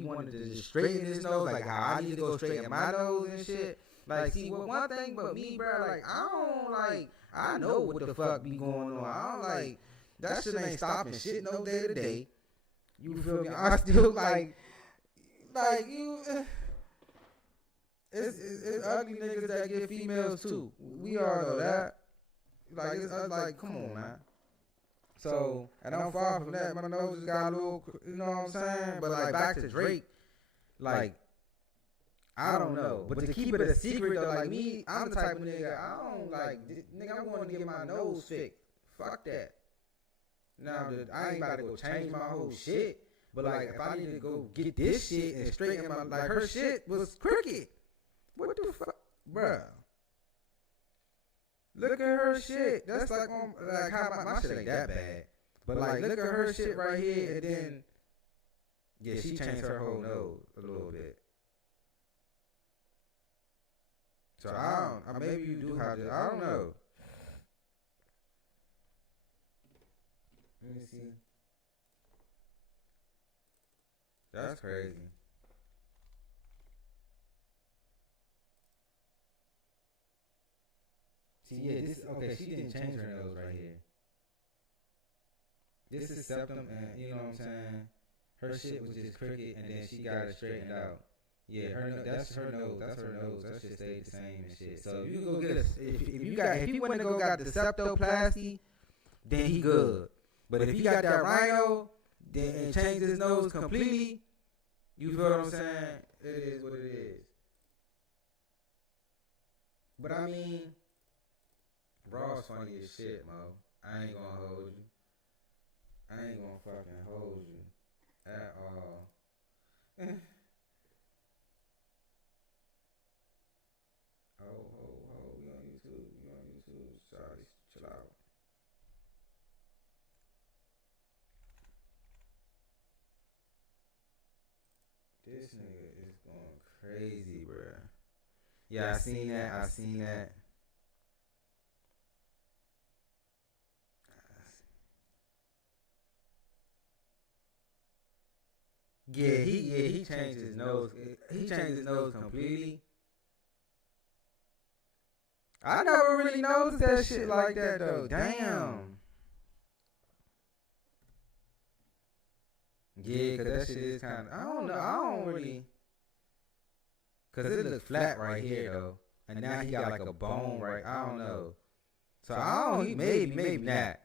wanted to just straighten his nose, like how I need to go straighten my nose and shit. Like, see, one thing but me, bro, like I know what the fuck be going on. I don't like that shit ain't stopping shit no day to day. You feel me? I still like you. It's ugly niggas that get females too. We all know that. Like it's like, come on, man. So, and I'm far from that. My nose just got a little, you know what I'm saying? But like back to Drake, like I don't know. But to keep it a secret though, like me, I'm the type of nigga I don't like. Nigga, I'm going to get my nose fixed. Fuck that. Now I ain't about to go change my whole shit. But like if I need to go get this shit and straighten my, like her shit was crooked. What the fuck, bruh? Look at her shit. That's like how my shit ain't that bad. But like look at her shit right here, and then yeah, she changed her whole nose a little bit. So I maybe you do have to. I don't know. Let me see. That's crazy. See, yeah, this okay. She didn't change her nose right here. This is septum, and you know what I'm saying. Her shit was just crooked, and then she got it straightened out. Yeah, that's her nose. That's her nose. That shit stayed the same and shit. So if you go get if he went to go got the septoplasty, then he good. But if he got that rhino, then and changed his nose completely, you feel what I'm saying? It is what it is. But I mean, Raw's funny as shit, Mo. I ain't gonna hold you. I ain't gonna fucking hold you at all. Oh, we on YouTube. Sorry, chill out. This nigga is going crazy, bruh. Yeah, I seen that. Yeah, he changed his nose. He changed his nose completely. I never really noticed that shit like that though. Damn. Yeah, cause that shit is kind of. I don't know. I don't really. Cause it looks flat right here though, and now he got like a bone right. I don't know. So I don't. Maybe not.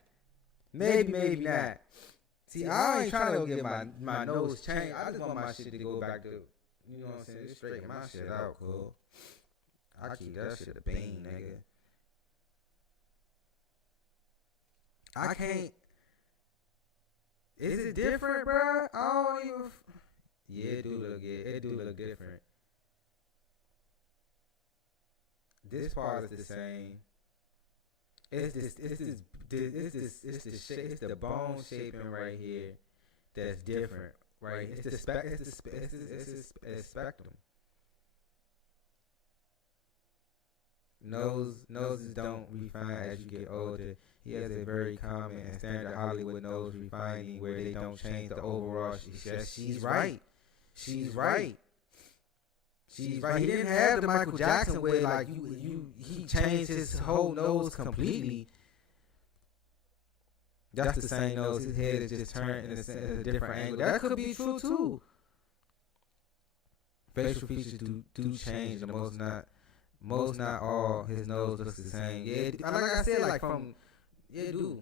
Maybe not. See, I ain't trying to go get my nose changed. I just want my shit to go back to, you know what I'm saying? Just straighten my shit out, cool. I keep that shit a bean, nigga. I can't. Is it different, bro? I don't even. Yeah, it do look different. This part is the same. It's the bone shaping right here that's different, right? It's the spectrum. Noses don't refine as you get older. He has a very common and standard Hollywood nose refining where they don't change the overall. She's right. She's right. He didn't have the Michael Jackson way like he changed his whole nose completely. That's the same nose. His head is just turned in a different angle. That could be true too. Facial features do change. The most not all. His nose looks the same. Yeah, like I said, like from it do.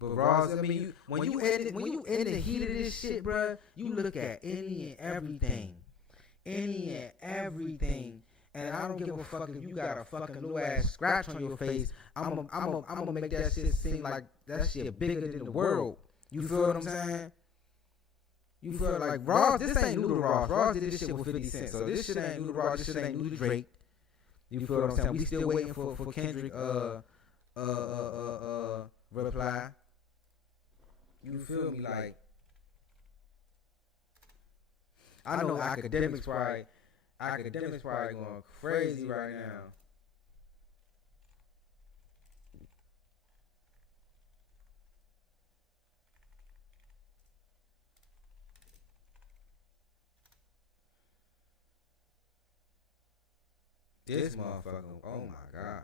But Ross, I mean, when you in the heat of this shit, bruh, you look at any and everything. And I don't give a fuck if you got a fucking little ass scratch on your face. I'm gonna make that shit seem like that shit bigger than the world. You feel what I'm saying? You feel like Ross, this ain't new to Ross. Ross did this shit with 50 Cent. So this shit ain't new to Ross. This shit ain't new to Drake. You feel what I'm saying? We still waiting for Kendrick reply. You feel me? Like, I know academics probably going crazy right now. This motherfucker, oh my God.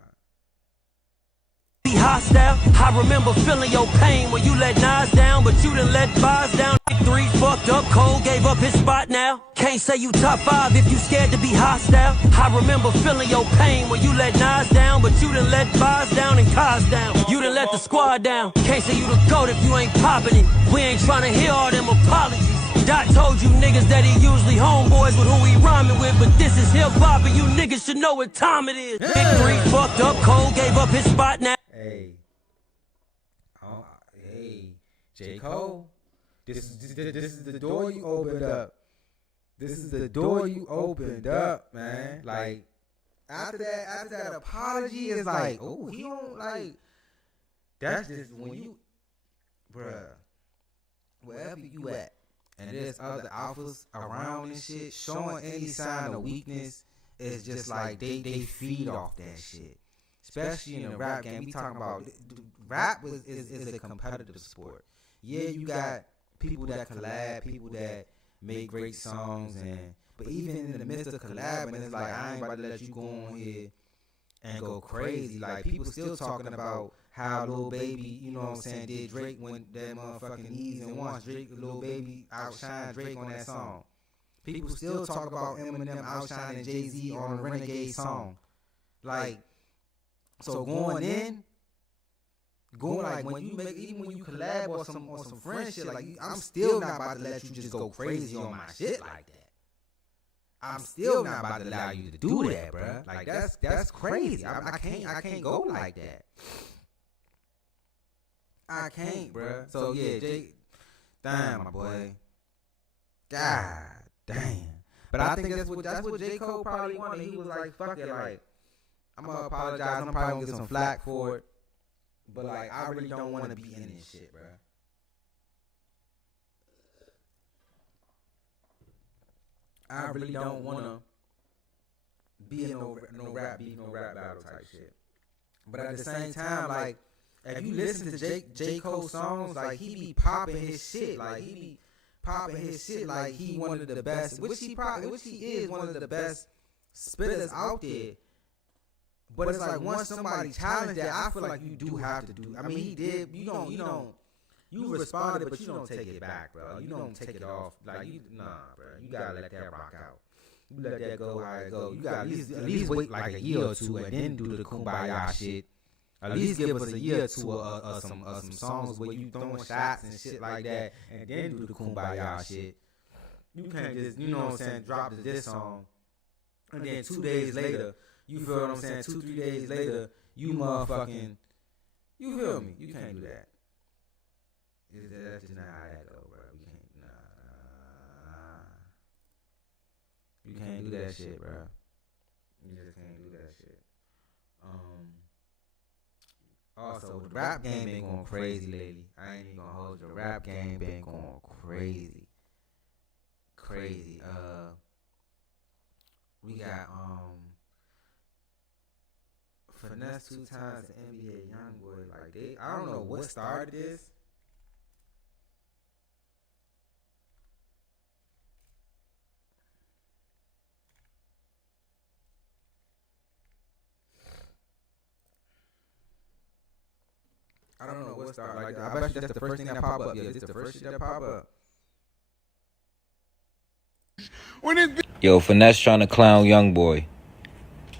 Be hostile. I remember feeling your pain when you let Nas down, but you didn't let Boz down. 3 fucked up, Cole gave up his spot now. Can't say you top 5 if you scared to be hostile. I remember feeling your pain when you let Nas down, but you didn't let Boz down and Cos down. You didn't let the squad down. Can't say you the GOAT if you ain't popping it. We ain't trying to hear all them apologies. Doc told you niggas that he usually homeboys with who he rhyming with, but this is hip hop and you niggas should know what time it is. Big 3 fucked up, Cole gave up his spot now. Hey, J. Cole, this is the door you opened up. This is the door you opened up, man. Like after that apology is like, oh, he don't like. That's just when you, bruh, wherever you at, and there's other alphas around and shit, showing any sign of weakness is just like they feed off that shit. Especially in the rap game, we talking about rap is a competitive sport. Yeah, you got people that collab, people that make great songs, but even in the midst of collabing, it's like I ain't about to let you go on here and go crazy. Like people still talking about how Lil Baby, you know what I'm saying, did Drake when that motherfucking Ease and Once. Drake, Lil Baby outshined Drake on that song. People still talk about Eminem outshining Jay-Z on a Renegade song. Like, so going like when you make, even when you collab or some friend shit, like I'm still not about to let you just go crazy on my shit like that. I'm still not about to allow you to do that, bruh. Like that's crazy. I can't go like that. I can't, bruh. So yeah, Jake, damn my boy. God damn. But I think that's what J. Cole probably wanted. He was like, fuck it, like I'm gonna apologize. I'm probably gonna get some flack for it. But like, I really don't want to be in this shit, bro. I really don't want to be in no rap beef, no rap battle type shit. But at the same time, like, if you listen to J. Cole songs, like, he be popping his shit. Like, he be popping his shit like he one of the best, which he is one of the best spitters out there. But it's like once somebody challenged that, I feel like you do have to do. I mean, he did. You responded, but you don't take it back, bro. You don't take it off. Like, nah, bro. You gotta let that rock out. You let that go how it go. You gotta at least wait like a year or two and then do the kumbaya shit. At least give us a year or two of some songs where you throwing shots and shit like that, and then do the kumbaya shit. You can't just, you know what I'm saying, drop this song, and then 2 days later, you feel what I'm saying, 2-3 days later, you motherfucking, you feel me? You can't do that. That's just not how that go, bro. You can't, nah. You can't do that shit, bro. You just can't do that shit. Also, the rap game been going crazy lately. I ain't even gonna hold you. The rap game been going crazy. Crazy. We got Finesse 2 times the NBA Youngboy. Like, I don't know what started this. I don't know what started. Like, I bet you that's the first thing that pop up. Yeah, this the first shit that pop up. Yo, Finesse trying to clown Youngboy.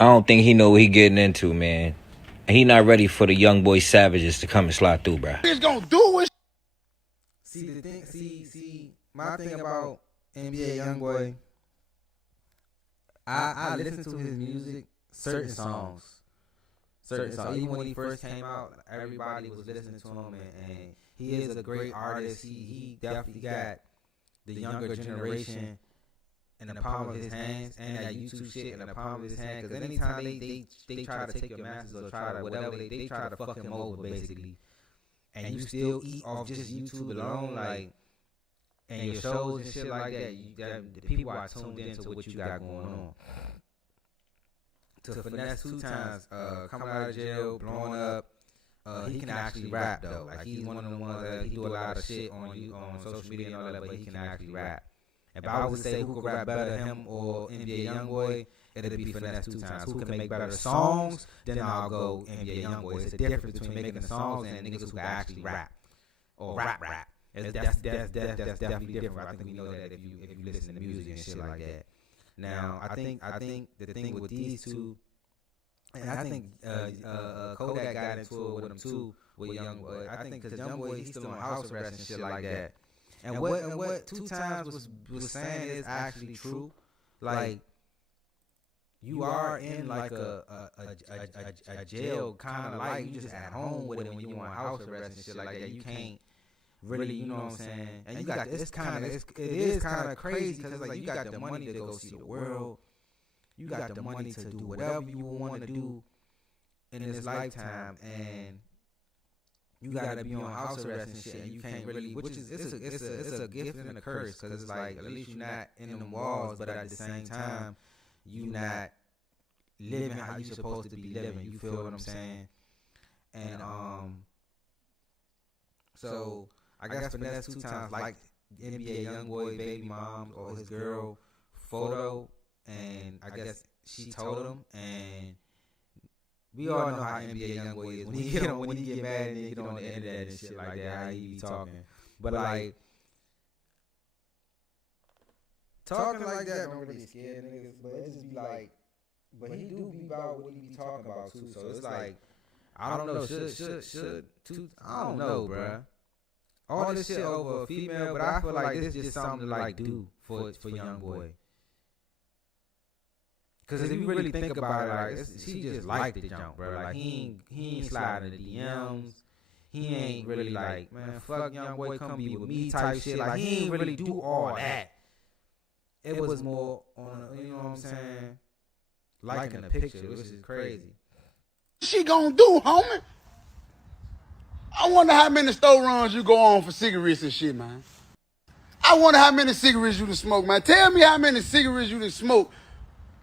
I don't think he know what he getting into, man. And he not ready for the Youngboy savages to come and slide through, bro. He's gonna do it. See the thing. See my thing about NBA Youngboy. I listen to his music, certain songs. Even when he first came out, everybody was listening to him, and he is a great artist. He definitely got the younger generation in the palm of his hands, and that YouTube shit in the palm of his hand. Because anytime they try to take your masters or try to whatever, they try to fuck him over basically, and you still eat off just YouTube alone, like, and your shows and shit like that. The people are tuned into what you got going on. To Finesse 2 times, coming out of jail, blowing up. He can actually rap though. Like, he's one of the ones that he do a lot of shit on social media and all that, but he can actually rap. If I was to say who could rap better, him or NBA Youngboy, it'd be Finesse 2 times. Who can make better songs? Then I'll go NBA Youngboy. It's a difference between making the songs and niggas who can actually rap or rap. That's definitely different. I think we know that if you listen to music and shit like that. Now, I think the thing with these two, and I think Kodak got into it with him too, with Youngboy. I think because Youngboy, he's still on house arrest and shit like that. And what 2 times was saying is actually true. Like, you are in like a jail kind of like, you just at home with it when you on house arrest and shit like that. You can't really, you know what I'm saying? And you got this it is kind of crazy because like you got the money to go see the world. You got the money to do whatever you want to do in this lifetime, and you gotta be on house arrest and shit, and you can't really, which is it's a gift and a curse, because it's like, at least you're not in them walls, but at the same time you not living how you supposed to be living. You feel what I'm saying? And so I guess Finesse 2 times, like NBA Youngboy baby mom or his girl photo, and I guess she told him, and we all know how NBA Youngboy is when he get mad and he get on the internet and shit like that, how he be talking. But like, talking like that don't really scare niggas, but it just be like, but he do be about what he be talking about too. So it's like, I don't know, I don't know, bruh. All this shit over a female, but I feel like this is just something to like do for Youngboy. Cause if you really think about it, like, she just liked the jump, bro. Like, he ain't sliding the DMs. He ain't really like, man, fuck Youngboy, come be with me type shit. Like, he ain't really do all that. It was more on, you know what I'm saying, liking the picture, which is crazy. She gonna do, homie? I wonder how many store runs you go on for cigarettes and shit, man. I wonder how many cigarettes you done smoke, man. Tell me how many cigarettes you done smoke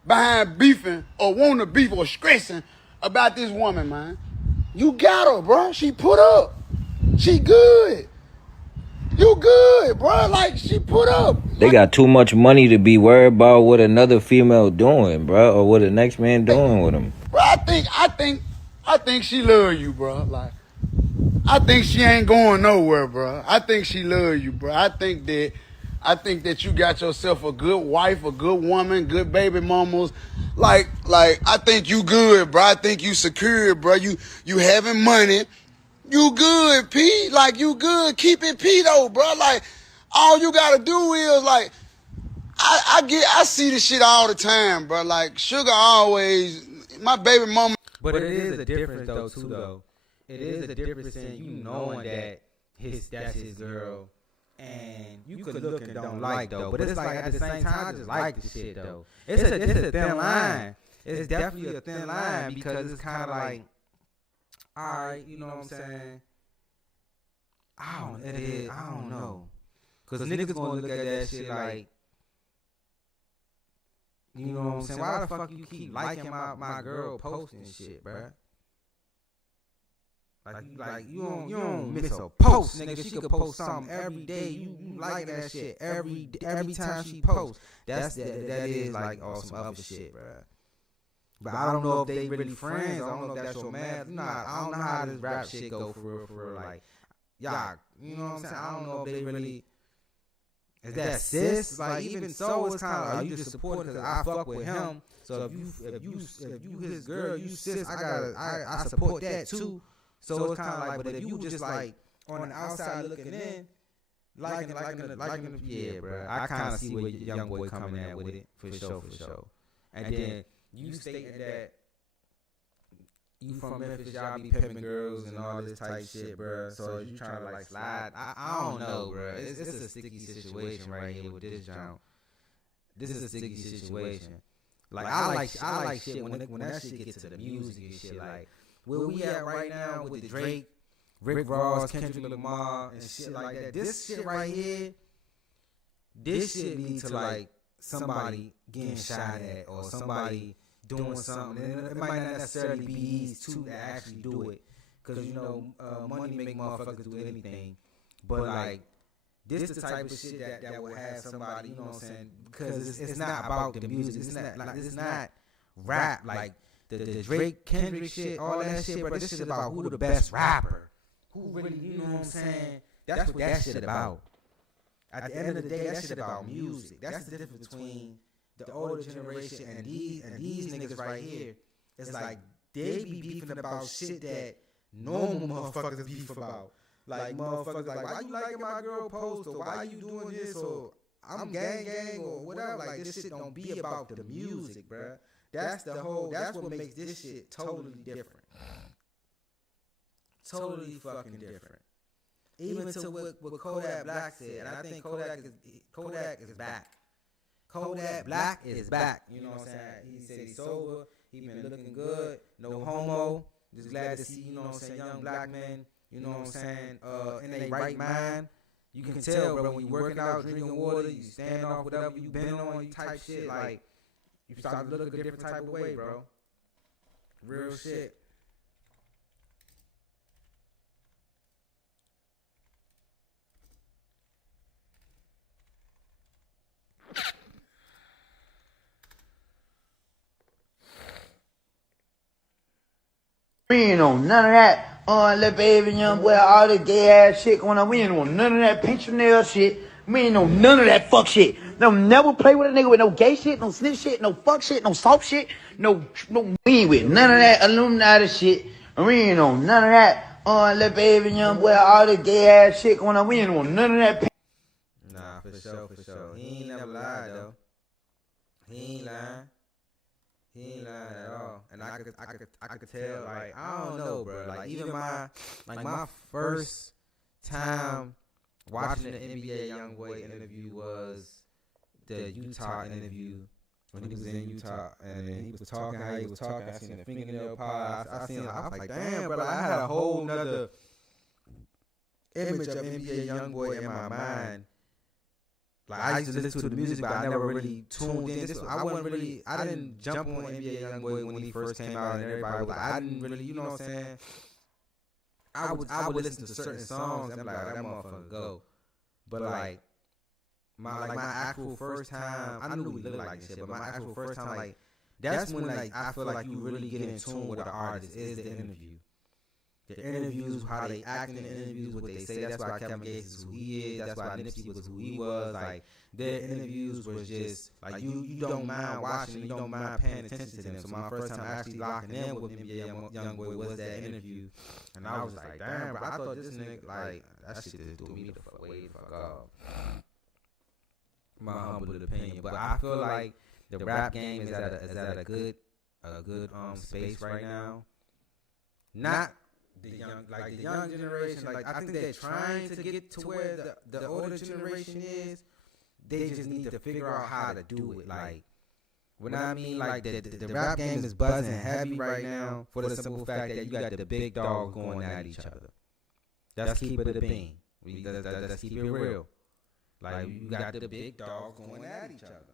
behind beefing or wanting to beef or stressing about this woman, man. You got her, bro. She put up. She good. You good, bro. Like, she put up. They got too much money to be worried about what another female doing, bro, or what the next man doing with them. Bro, I think she love you, bro. Like, I think she ain't going nowhere, bro. I think she love you, bro. I think that you got yourself a good wife, a good woman, good baby mamas. Like I think you good, bro. I think you secure, bro. You having money. You good, P. Like, you good. Keep it P though, bro. Like, all you gotta do is like, I see this shit all the time, bro. Like, Sugar always, my baby mama. But it is a difference though, too, though. It is a difference in you knowing that that's his girl, and you could look and don't like though. But it's like at the same time, I just like the shit though. It's a thin line. It's definitely a thin line because it's kind of like, all right, you know what I'm saying? I don't know. Because niggas gonna look at that shit like, you know what I'm saying? Why the fuck you keep liking my girl posting shit, bruh? Like you don't miss a post, nigga. She could post something every day. You like that shit every time she posts. That is like some other shit, bruh. But I don't know if they really friends. I don't know if that's your man. I don't know how this rap shit go for real. Like, y'all, you know what I'm saying? I don't know if they really. Is that sis? Like, even so, it's kind of like, you just support because I fuck with him. So if you his girl, you sis, I support that too. So it's kind of like, but if you just like on the outside looking in, liking, yeah, bro. I kind of see where young boy coming at with it for sure. And then you stating that you from Memphis, y'all be pimping girls and all this type shit, bro. So you trying to like slide? I don't know, bro. It's a sticky situation right here with this John. This is a sticky situation. Like I like shit when that shit gets to the music and shit. Like where we at right now with the Drake, Rick Ross, Kendrick Lamar and shit like that. This shit right here, this shit lead to like somebody getting shot at or somebody doing something. And it might not necessarily be these two that actually do it, because you know money make motherfuckers do anything. But like this the type of shit that will have somebody, you know what I'm saying? Because it's not about the music. It's not rap like the Drake, Kendrick shit, all that shit. But this shit about who the best rapper, who really, you know what I'm saying? That's what that shit about. At the end of the day, that shit about music. That's the difference between the older generation and these niggas right here. It's like they be beefing about shit that normal motherfuckers beef about. Like motherfuckers like, why you liking my girl post, or why you doing this, or I'm gang or whatever. Like this shit don't be about the music, bruh. That's what makes this shit totally different. Totally fucking different. Even to what Kodak Black said, and I think Kodak is back. Kodak Black is back. You know what I'm saying? He said he's sober. He been looking good. No homo. Just glad to see, you know what I'm saying, young black men, you know what I'm saying, in their right mind. You can tell, bro, when you working out, drinking water, you stand off whatever you been on, you type shit, like, you start to look a different type of way, bro. Real shit. We ain't on none of that, little baby, young boy, all this gay ass shit going on. We ain't on none of that pinch your nail shit. We ain't on none of that fuck shit. No, never play with a nigga with no gay shit, no snitch shit, no fuck shit, no soft shit, no, we ain't with none of that Illuminati shit. We ain't on none of that, little baby, young boy, all this gay ass shit going on. We ain't on none of that. Nah, for sure. He ain't never lied though. He ain't lying. He ain't lying at all. And I could tell, like, I don't know, bro. Like, even my first time watching the NBA YoungBoy interview was the Utah interview when he was in Utah, and he was talking how he was talking. I seen the fingernail polish. I was like, damn, bro. I had a whole nother image of NBA YoungBoy in my mind Like I used to listen to the music, but I never really tuned in. I didn't jump on NBA YoungBoy when he first came out, and everybody was like, I didn't really, you know what I'm saying? I would listen to certain songs and be like, that motherfucker go. But like my actual first time, I knew we looked like this shit, but my actual first time, like that's when like I feel like you really get in tune with the artist is the interview. The interviews, how they act in the interviews, what they say. That's why Kevin Gates is who he is. That's why Nipsey was who he was. Like their interviews was just like you don't mind watching, you don't mind paying attention to them. So my first time actually locking in with NBA YoungBoy was that interview, and I was like, damn, bro, I thought this nigga like that shit just threw me the fuck off. My humble opinion, but I feel like the rap game is at a good space right now. Not the young generation, like I think they're trying to get to where the older generation is. They just need to figure out how to do it. Like, when I mean, like the rap game is buzzing heavy right now for the simple fact that you got the big dogs going at each other. Let's keep it a bean. Let's keep it real. Like you got the big dogs going at each other.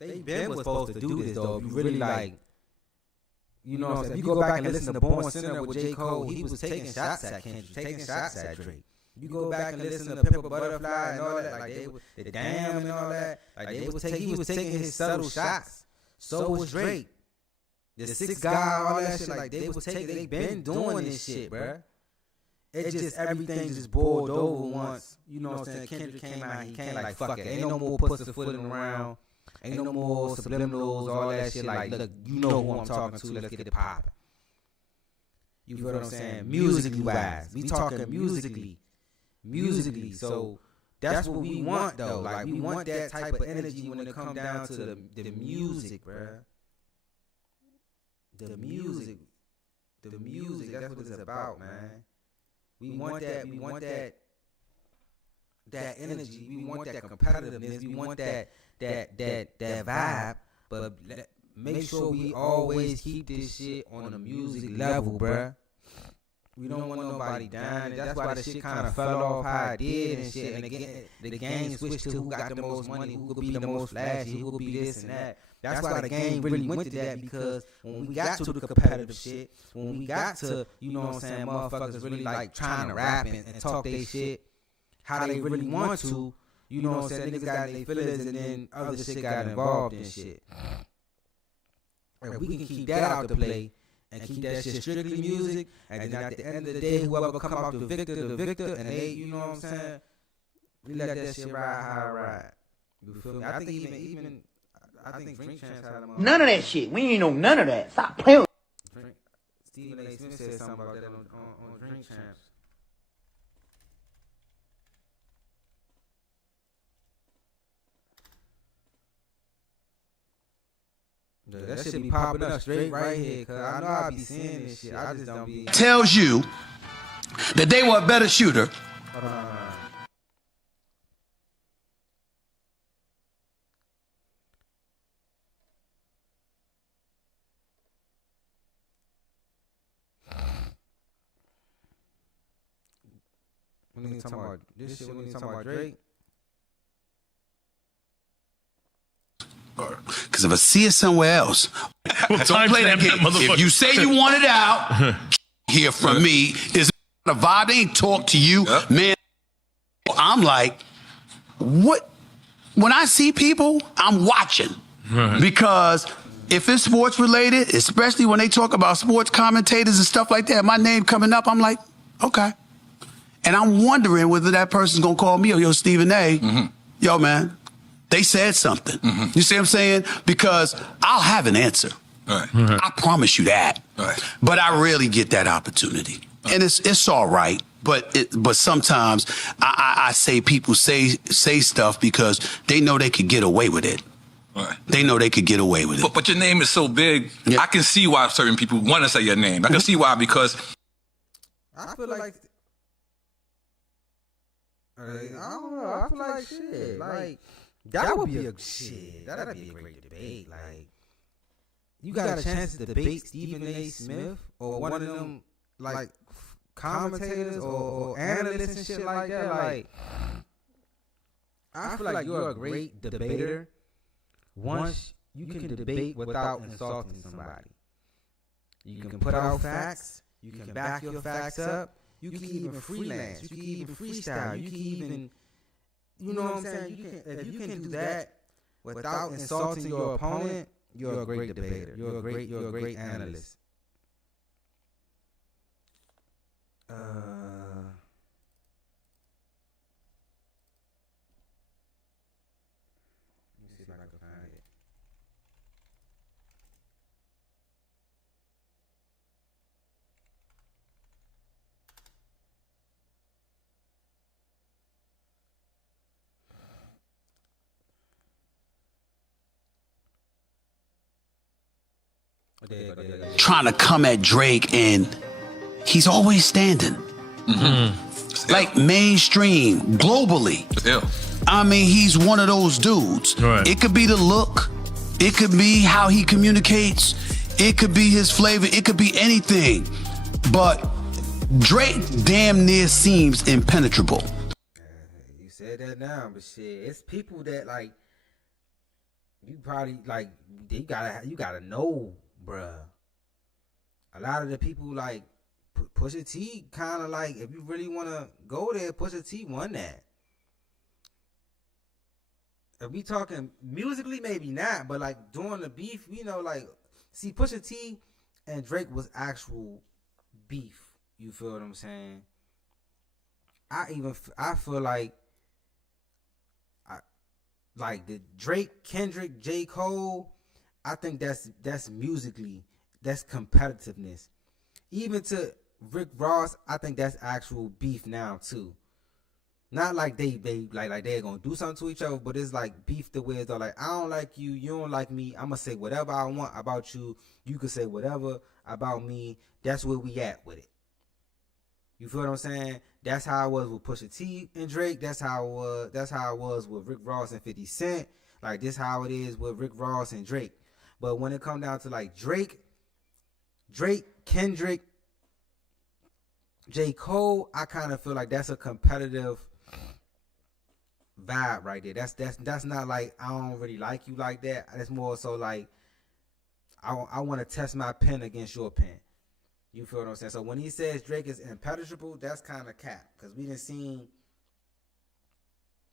They been was supposed to do this though. If you really like. You know what I'm saying? If you go back and listen to Born Sinner with J. Cole, he was taking shots at Kendrick, taking shots at Drake. You go back and listen to Pimp a Butterfly and all that, like the Damn and all that, like he was taking his subtle shots. So was Drake. The 6 Guy, all that shit, like they been doing this shit, bruh. It just everything just boiled over once. You know what I'm saying? Kendrick came out, he came like fuck it, ain't no more pussyfooting around. Ain't no more subliminals, all that shit. Like, look, you know who I'm talking to. Let's get it poppin'. You feel what I'm saying? Musically wise, we talking musically. So that's what we want, though. Like we want that type of energy when it come down to the music, bruh. The music. That's what it's about, man. We want that energy. We want that competitiveness. We want that vibe, but make sure we always keep this shit on the music level, bruh. We don't want nobody down. That's why the shit kind of fell off how it did and shit. And again, the game switched to who got the most money, who could be the most flashy, who could be this and that. That's why the game really went to that, because when we got to the competitive shit, when we got to, you know what I'm saying, motherfuckers really like trying to rap and talk their shit how they really want to. You know what I'm saying? Niggas got their feelings and then other shit got involved in shit. If we can keep that out to play and keep that shit strictly music, and then at the end of the day, whoever come out the victor, and they, you know what I'm saying? We let that shit ride how it ride. You feel me? I think even I think Drink Champs had them. None of that shit. We ain't know none of that. Stop playing. Stephen A. Smith said something about that on Drink Champs. That shit be popping up straight right here, cause I know I be seeing this shit. I just don't be. Tells you that they were a better shooter. When you talking about this shit, when you talking about Drake. Because if I see it somewhere else, don't play that game. If you say you want it out, hear from me. Is a vibe? They ain't talk to you, man. I'm like, what? When I see people, I'm watching. Because if it's sports related, especially when they talk about sports commentators and stuff like that, my name coming up, I'm like, okay. And I'm wondering whether that person's gonna call me or yo, Stephen A. Yo, man. They said something. You see what I'm saying? Because I'll have an answer. I promise you that. But I rarely get that opportunity. And it's all right. But sometimes I say people say stuff because they know they could get away with it. They know they could get away with it. But your name is so big, I can see why certain people want to say your name. I can see why, because I feel like I don't know. I feel like shit. Like that would be a shit. That'd be a great debate. Like you got a chance to debate Stephen A. Smith or one of them like commentators or analysts and shit like that, like, I feel like you're a great debater once you can debate without insulting somebody. You can put out facts. You can back your facts up. You can even freelance. You can even freestyle. You can even, you know what I'm saying? You can, if you can do that without insulting your opponent, you're a great debater. You're a great analyst. Let me see if I can find it. Trying to come at Drake, and he's always standing. Like mainstream, globally. I mean, he's one of those dudes. Right. It could be the look. It could be how he communicates. It could be his flavor. It could be anything. But Drake damn near seems impenetrable. You said that now, but shit, it's people that like you probably like you gotta know, bruh. A lot of the people like Pusha T kind of like, if you really want to go there, Pusha T won that. If we talking musically, maybe not, but like during the beef, you know, like, see, Pusha T and Drake was actual beef. You feel what I'm saying? I feel like the Drake, Kendrick, J. Cole, I think that's musically, that's competitiveness. Even to Rick Ross, I think that's actual beef now too. Not like they like they're gonna do something to each other, but it's like beef the way it's all like, I don't like you, you don't like me, I'm gonna say whatever I want about you, you can say whatever about me. That's where we at with it. You feel what I'm saying? That's how it was with Pusha T and Drake. That's how it was with Rick Ross and 50 Cent. Like, this how it is with Rick Ross and Drake. But when it comes down to like Drake, Kendrick, J. Cole, I kind of feel like that's a competitive vibe right there. That's not like, I don't really like you like that. It's more so like, I want to test my pen against your pen. You feel what I'm saying? So when he says Drake is impenetrable, that's kind of cap, because we didn't seen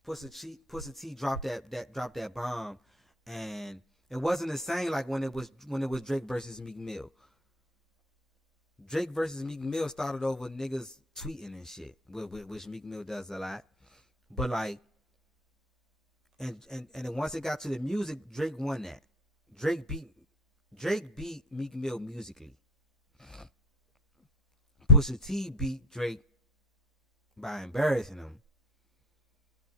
Pusha T drop that bomb, and it wasn't the same like when it was Drake versus Meek Mill. Drake versus Meek Mill started over niggas tweeting and shit, which Meek Mill does a lot. But like, and then once it got to the music, Drake won that. Drake beat Meek Mill musically. Pusha T beat Drake by embarrassing him.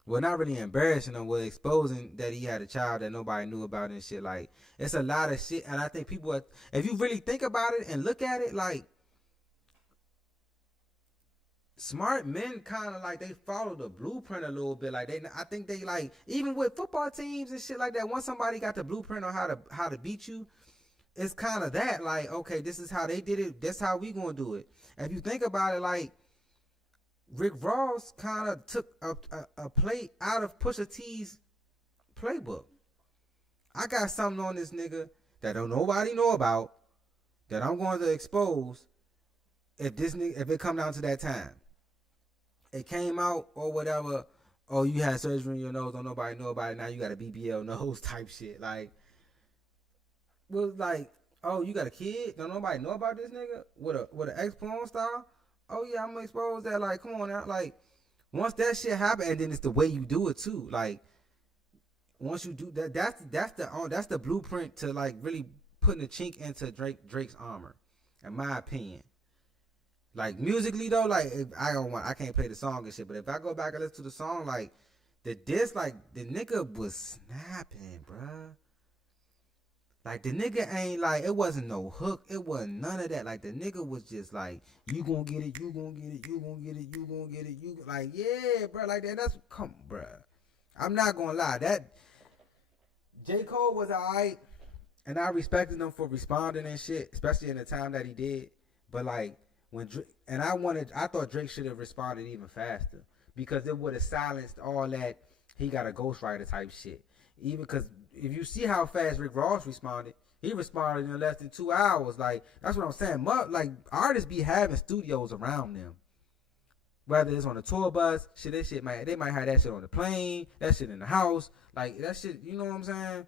Well, not really embarrassing him, but exposing that he had a child that nobody knew about and shit. Like, it's a lot of shit, and I think people are, if you really think about it and look at it, like, smart men kind of like, they follow the blueprint a little bit. Like, I think they like, even with football teams and shit like that, once somebody got the blueprint on how to beat you, it's kind of that, like, okay, this is how they did it, that's how we gonna do it. If you think about it, like, Rick Ross kind of took a play out of Pusha T's playbook. I got something on this nigga that don't nobody know about, that I'm going to expose if it come down to that time. It came out or whatever, oh, you had surgery in your nose, don't nobody know about it, now you got a BBL nose type shit. Like, was like, oh, you got a kid? Don't nobody know about this nigga with an ex-porn star? Oh yeah, I'm gonna expose that. Like, come on now. Like, once that shit happen, and then it's the way you do it too. Like, once you do that, that's the blueprint to like really putting a chink into Drake's armor, in my opinion. Like, musically though, like, if I can't play the song and shit, but if I go back and listen to the song, like, the diss, like, the nigga was snapping, bruh. Like, the nigga ain't like, it wasn't no hook, it wasn't none of that. Like, the nigga was just like, you gonna get it, you gonna get it, you gonna get it, you gonna get it, you like, yeah, bro, like that. That's, come, bro. I'm not gonna lie, that J. Cole was alright, and I respected him for responding and shit, especially in the time that he did. But like, I thought Drake should have responded even faster because it would have silenced all that he got a ghostwriter type shit. Even because if you see how fast Rick Ross responded, he responded in less than 2 hours. Like, that's what I'm saying. Like, artists be having studios around them. Whether it's on a tour bus, they might have that shit on the plane, that shit in the house. Like, that shit, you know what I'm saying?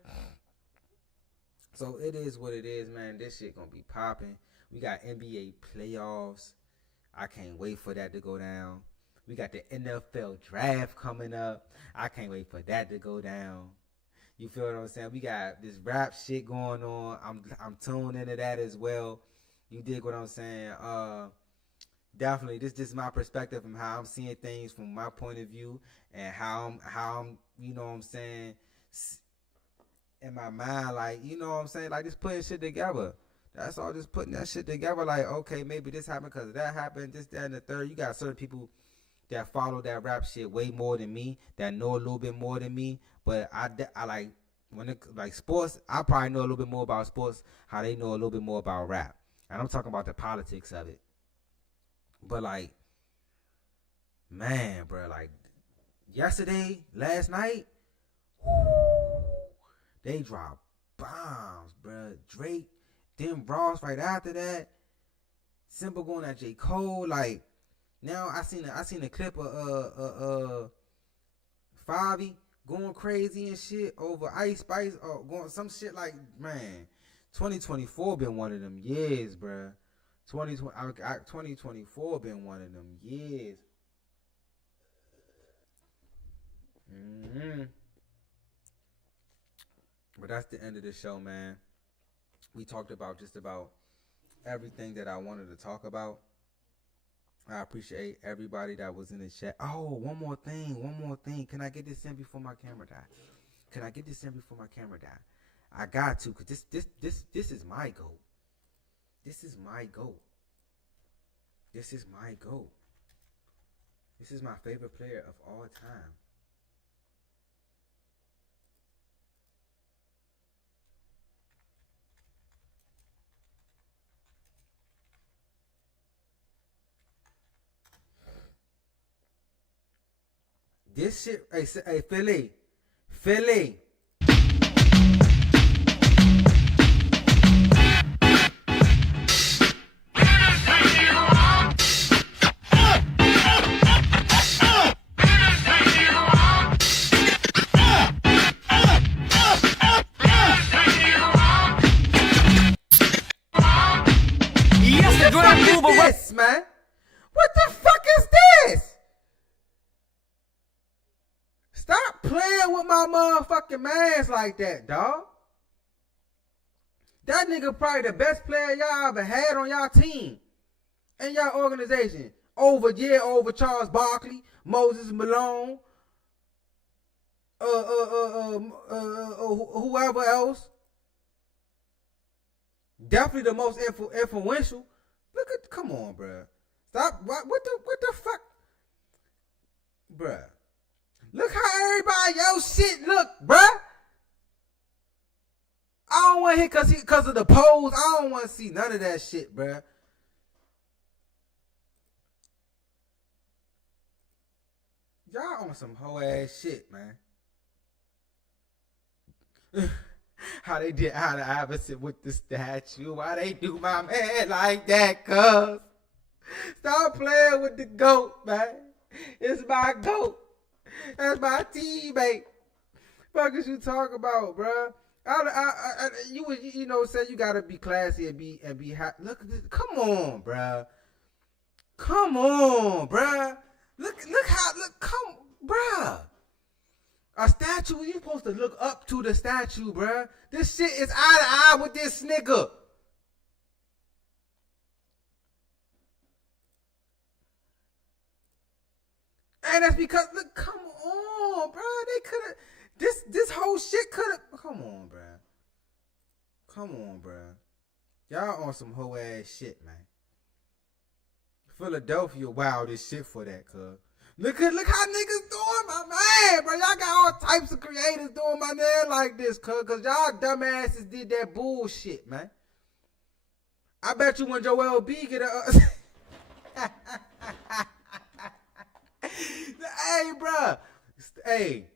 So it is what it is, man. This shit gonna be popping. We got NBA playoffs. I can't wait for that to go down. We got the NFL draft coming up. I can't wait for that to go down. You feel what I'm saying? We got this rap shit going on. I'm tuned into that as well. You dig what I'm saying? Definitely, this is my perspective from how I'm seeing things from my point of view and how I'm, you know what I'm saying, in my mind, like, you know what I'm saying, like, just putting shit together. That's all, just putting that shit together. Like, okay, maybe this happened because that happened, this, that, and the third. You got certain people that follow that rap shit way more than me, that know a little bit more than me. But I like, when it, like sports, I probably know a little bit more about sports, how they know a little bit more about rap. And I'm talking about the politics of it. But like, man, bro, like last night, they dropped bombs, bro. Drake, then Ross right after that. Simple going at J. Cole. Like, now I seen a clip of Favi going crazy and shit over Ice Spice or going some shit. Like, man, 2024 been one of them years, bruh. 2024 been one of them years. But that's the end of the show, man. We talked about just about everything that I wanted to talk about. I appreciate everybody that was in the chat. Oh, one more thing. Can I get this in before my camera die? I got to, cause this is my goal. This is my goal. This is my favorite player of all time. This shit, hey, Philly. This, man. What the fuck is this? Stop playing with my motherfucking mans like that, dog. That nigga probably the best player y'all ever had on y'all team and y'all organization. Over Charles Barkley, Moses Malone, whoever else. Definitely the most influential. Come on, bruh. Stop. What the fuck? Bruh. Look how everybody else shit look, bruh. I don't want to hit because of the pose. I don't want to see none of that shit, bruh. Y'all on some hoe ass shit, man. How they did out of Iverson with the statue. Why they do my man like that, cuz? Stop playing with the GOAT, man. It's my GOAT. That's my teammate. Fuck is you talking about, bruh? You know, say you gotta be classy and be look at this. Come on, bruh. Bruh. A statue, you supposed to look up to the statue, bruh. This shit is eye to eye with this nigga. And that's because, look, come on, bruh. They could have, this whole shit could have, come on, bruh. Y'all on some hoe ass shit, man. Philadelphia wild as shit for that, cuz. Look how niggas doing my man, bro. Y'all got all types of creators doing my man like this, cuz y'all dumbasses did that bullshit, man. I bet you when Joel B get a bruh. Hey.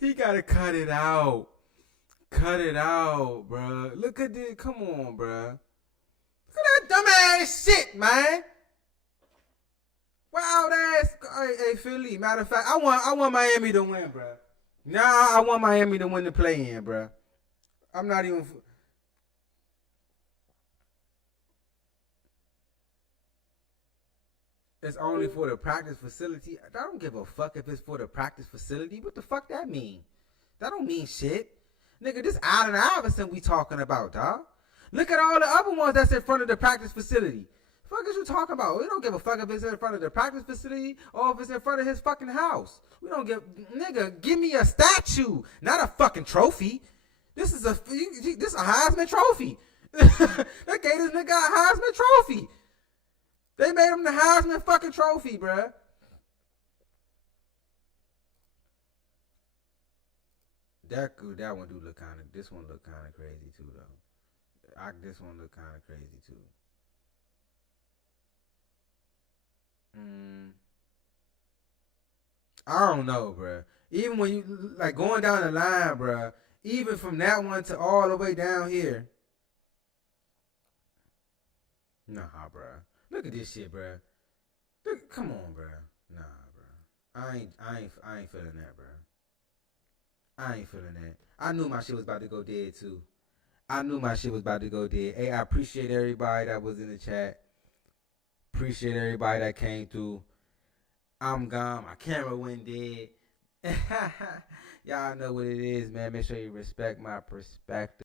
He gotta cut it out. Cut it out, bruh. Look at this. Come on, bruh. Look at that dumbass shit, man. Wild ass. Hey, Philly. Matter of fact, I want Miami to win, bruh. Nah, I want Miami to win the play-in, bruh. I'm not even. It's only for the practice facility. I don't give a fuck if it's for the practice facility. What the fuck that mean? That don't mean shit. Nigga, this Allen Iverson we talking about, dog. Look at all the other ones that's in front of the practice facility. Fuck is you talking about? We don't give a fuck if it's in front of the practice facility or if it's in front of his fucking house. We don't give, nigga, give me a statue, not a fucking trophy. This is a Heisman trophy. They gave this nigga a Heisman trophy. They made him the Heisman fucking trophy, bruh. That one do look kind of. This one look kind of crazy too, though. This one look kind of crazy too. I don't know, bruh. Even when you like going down the line, bruh. Even from that one to all the way down here. Nah, bruh. Look at this shit, bruh. Look, come on, bruh. Nah, bruh. I ain't feeling that, bruh. I ain't feeling that. I knew my shit was about to go dead too. Hey, I appreciate everybody that was in the chat. Appreciate everybody that came through. I'm gone. My camera went dead. Y'all know what it is, man. Make sure you respect my perspective.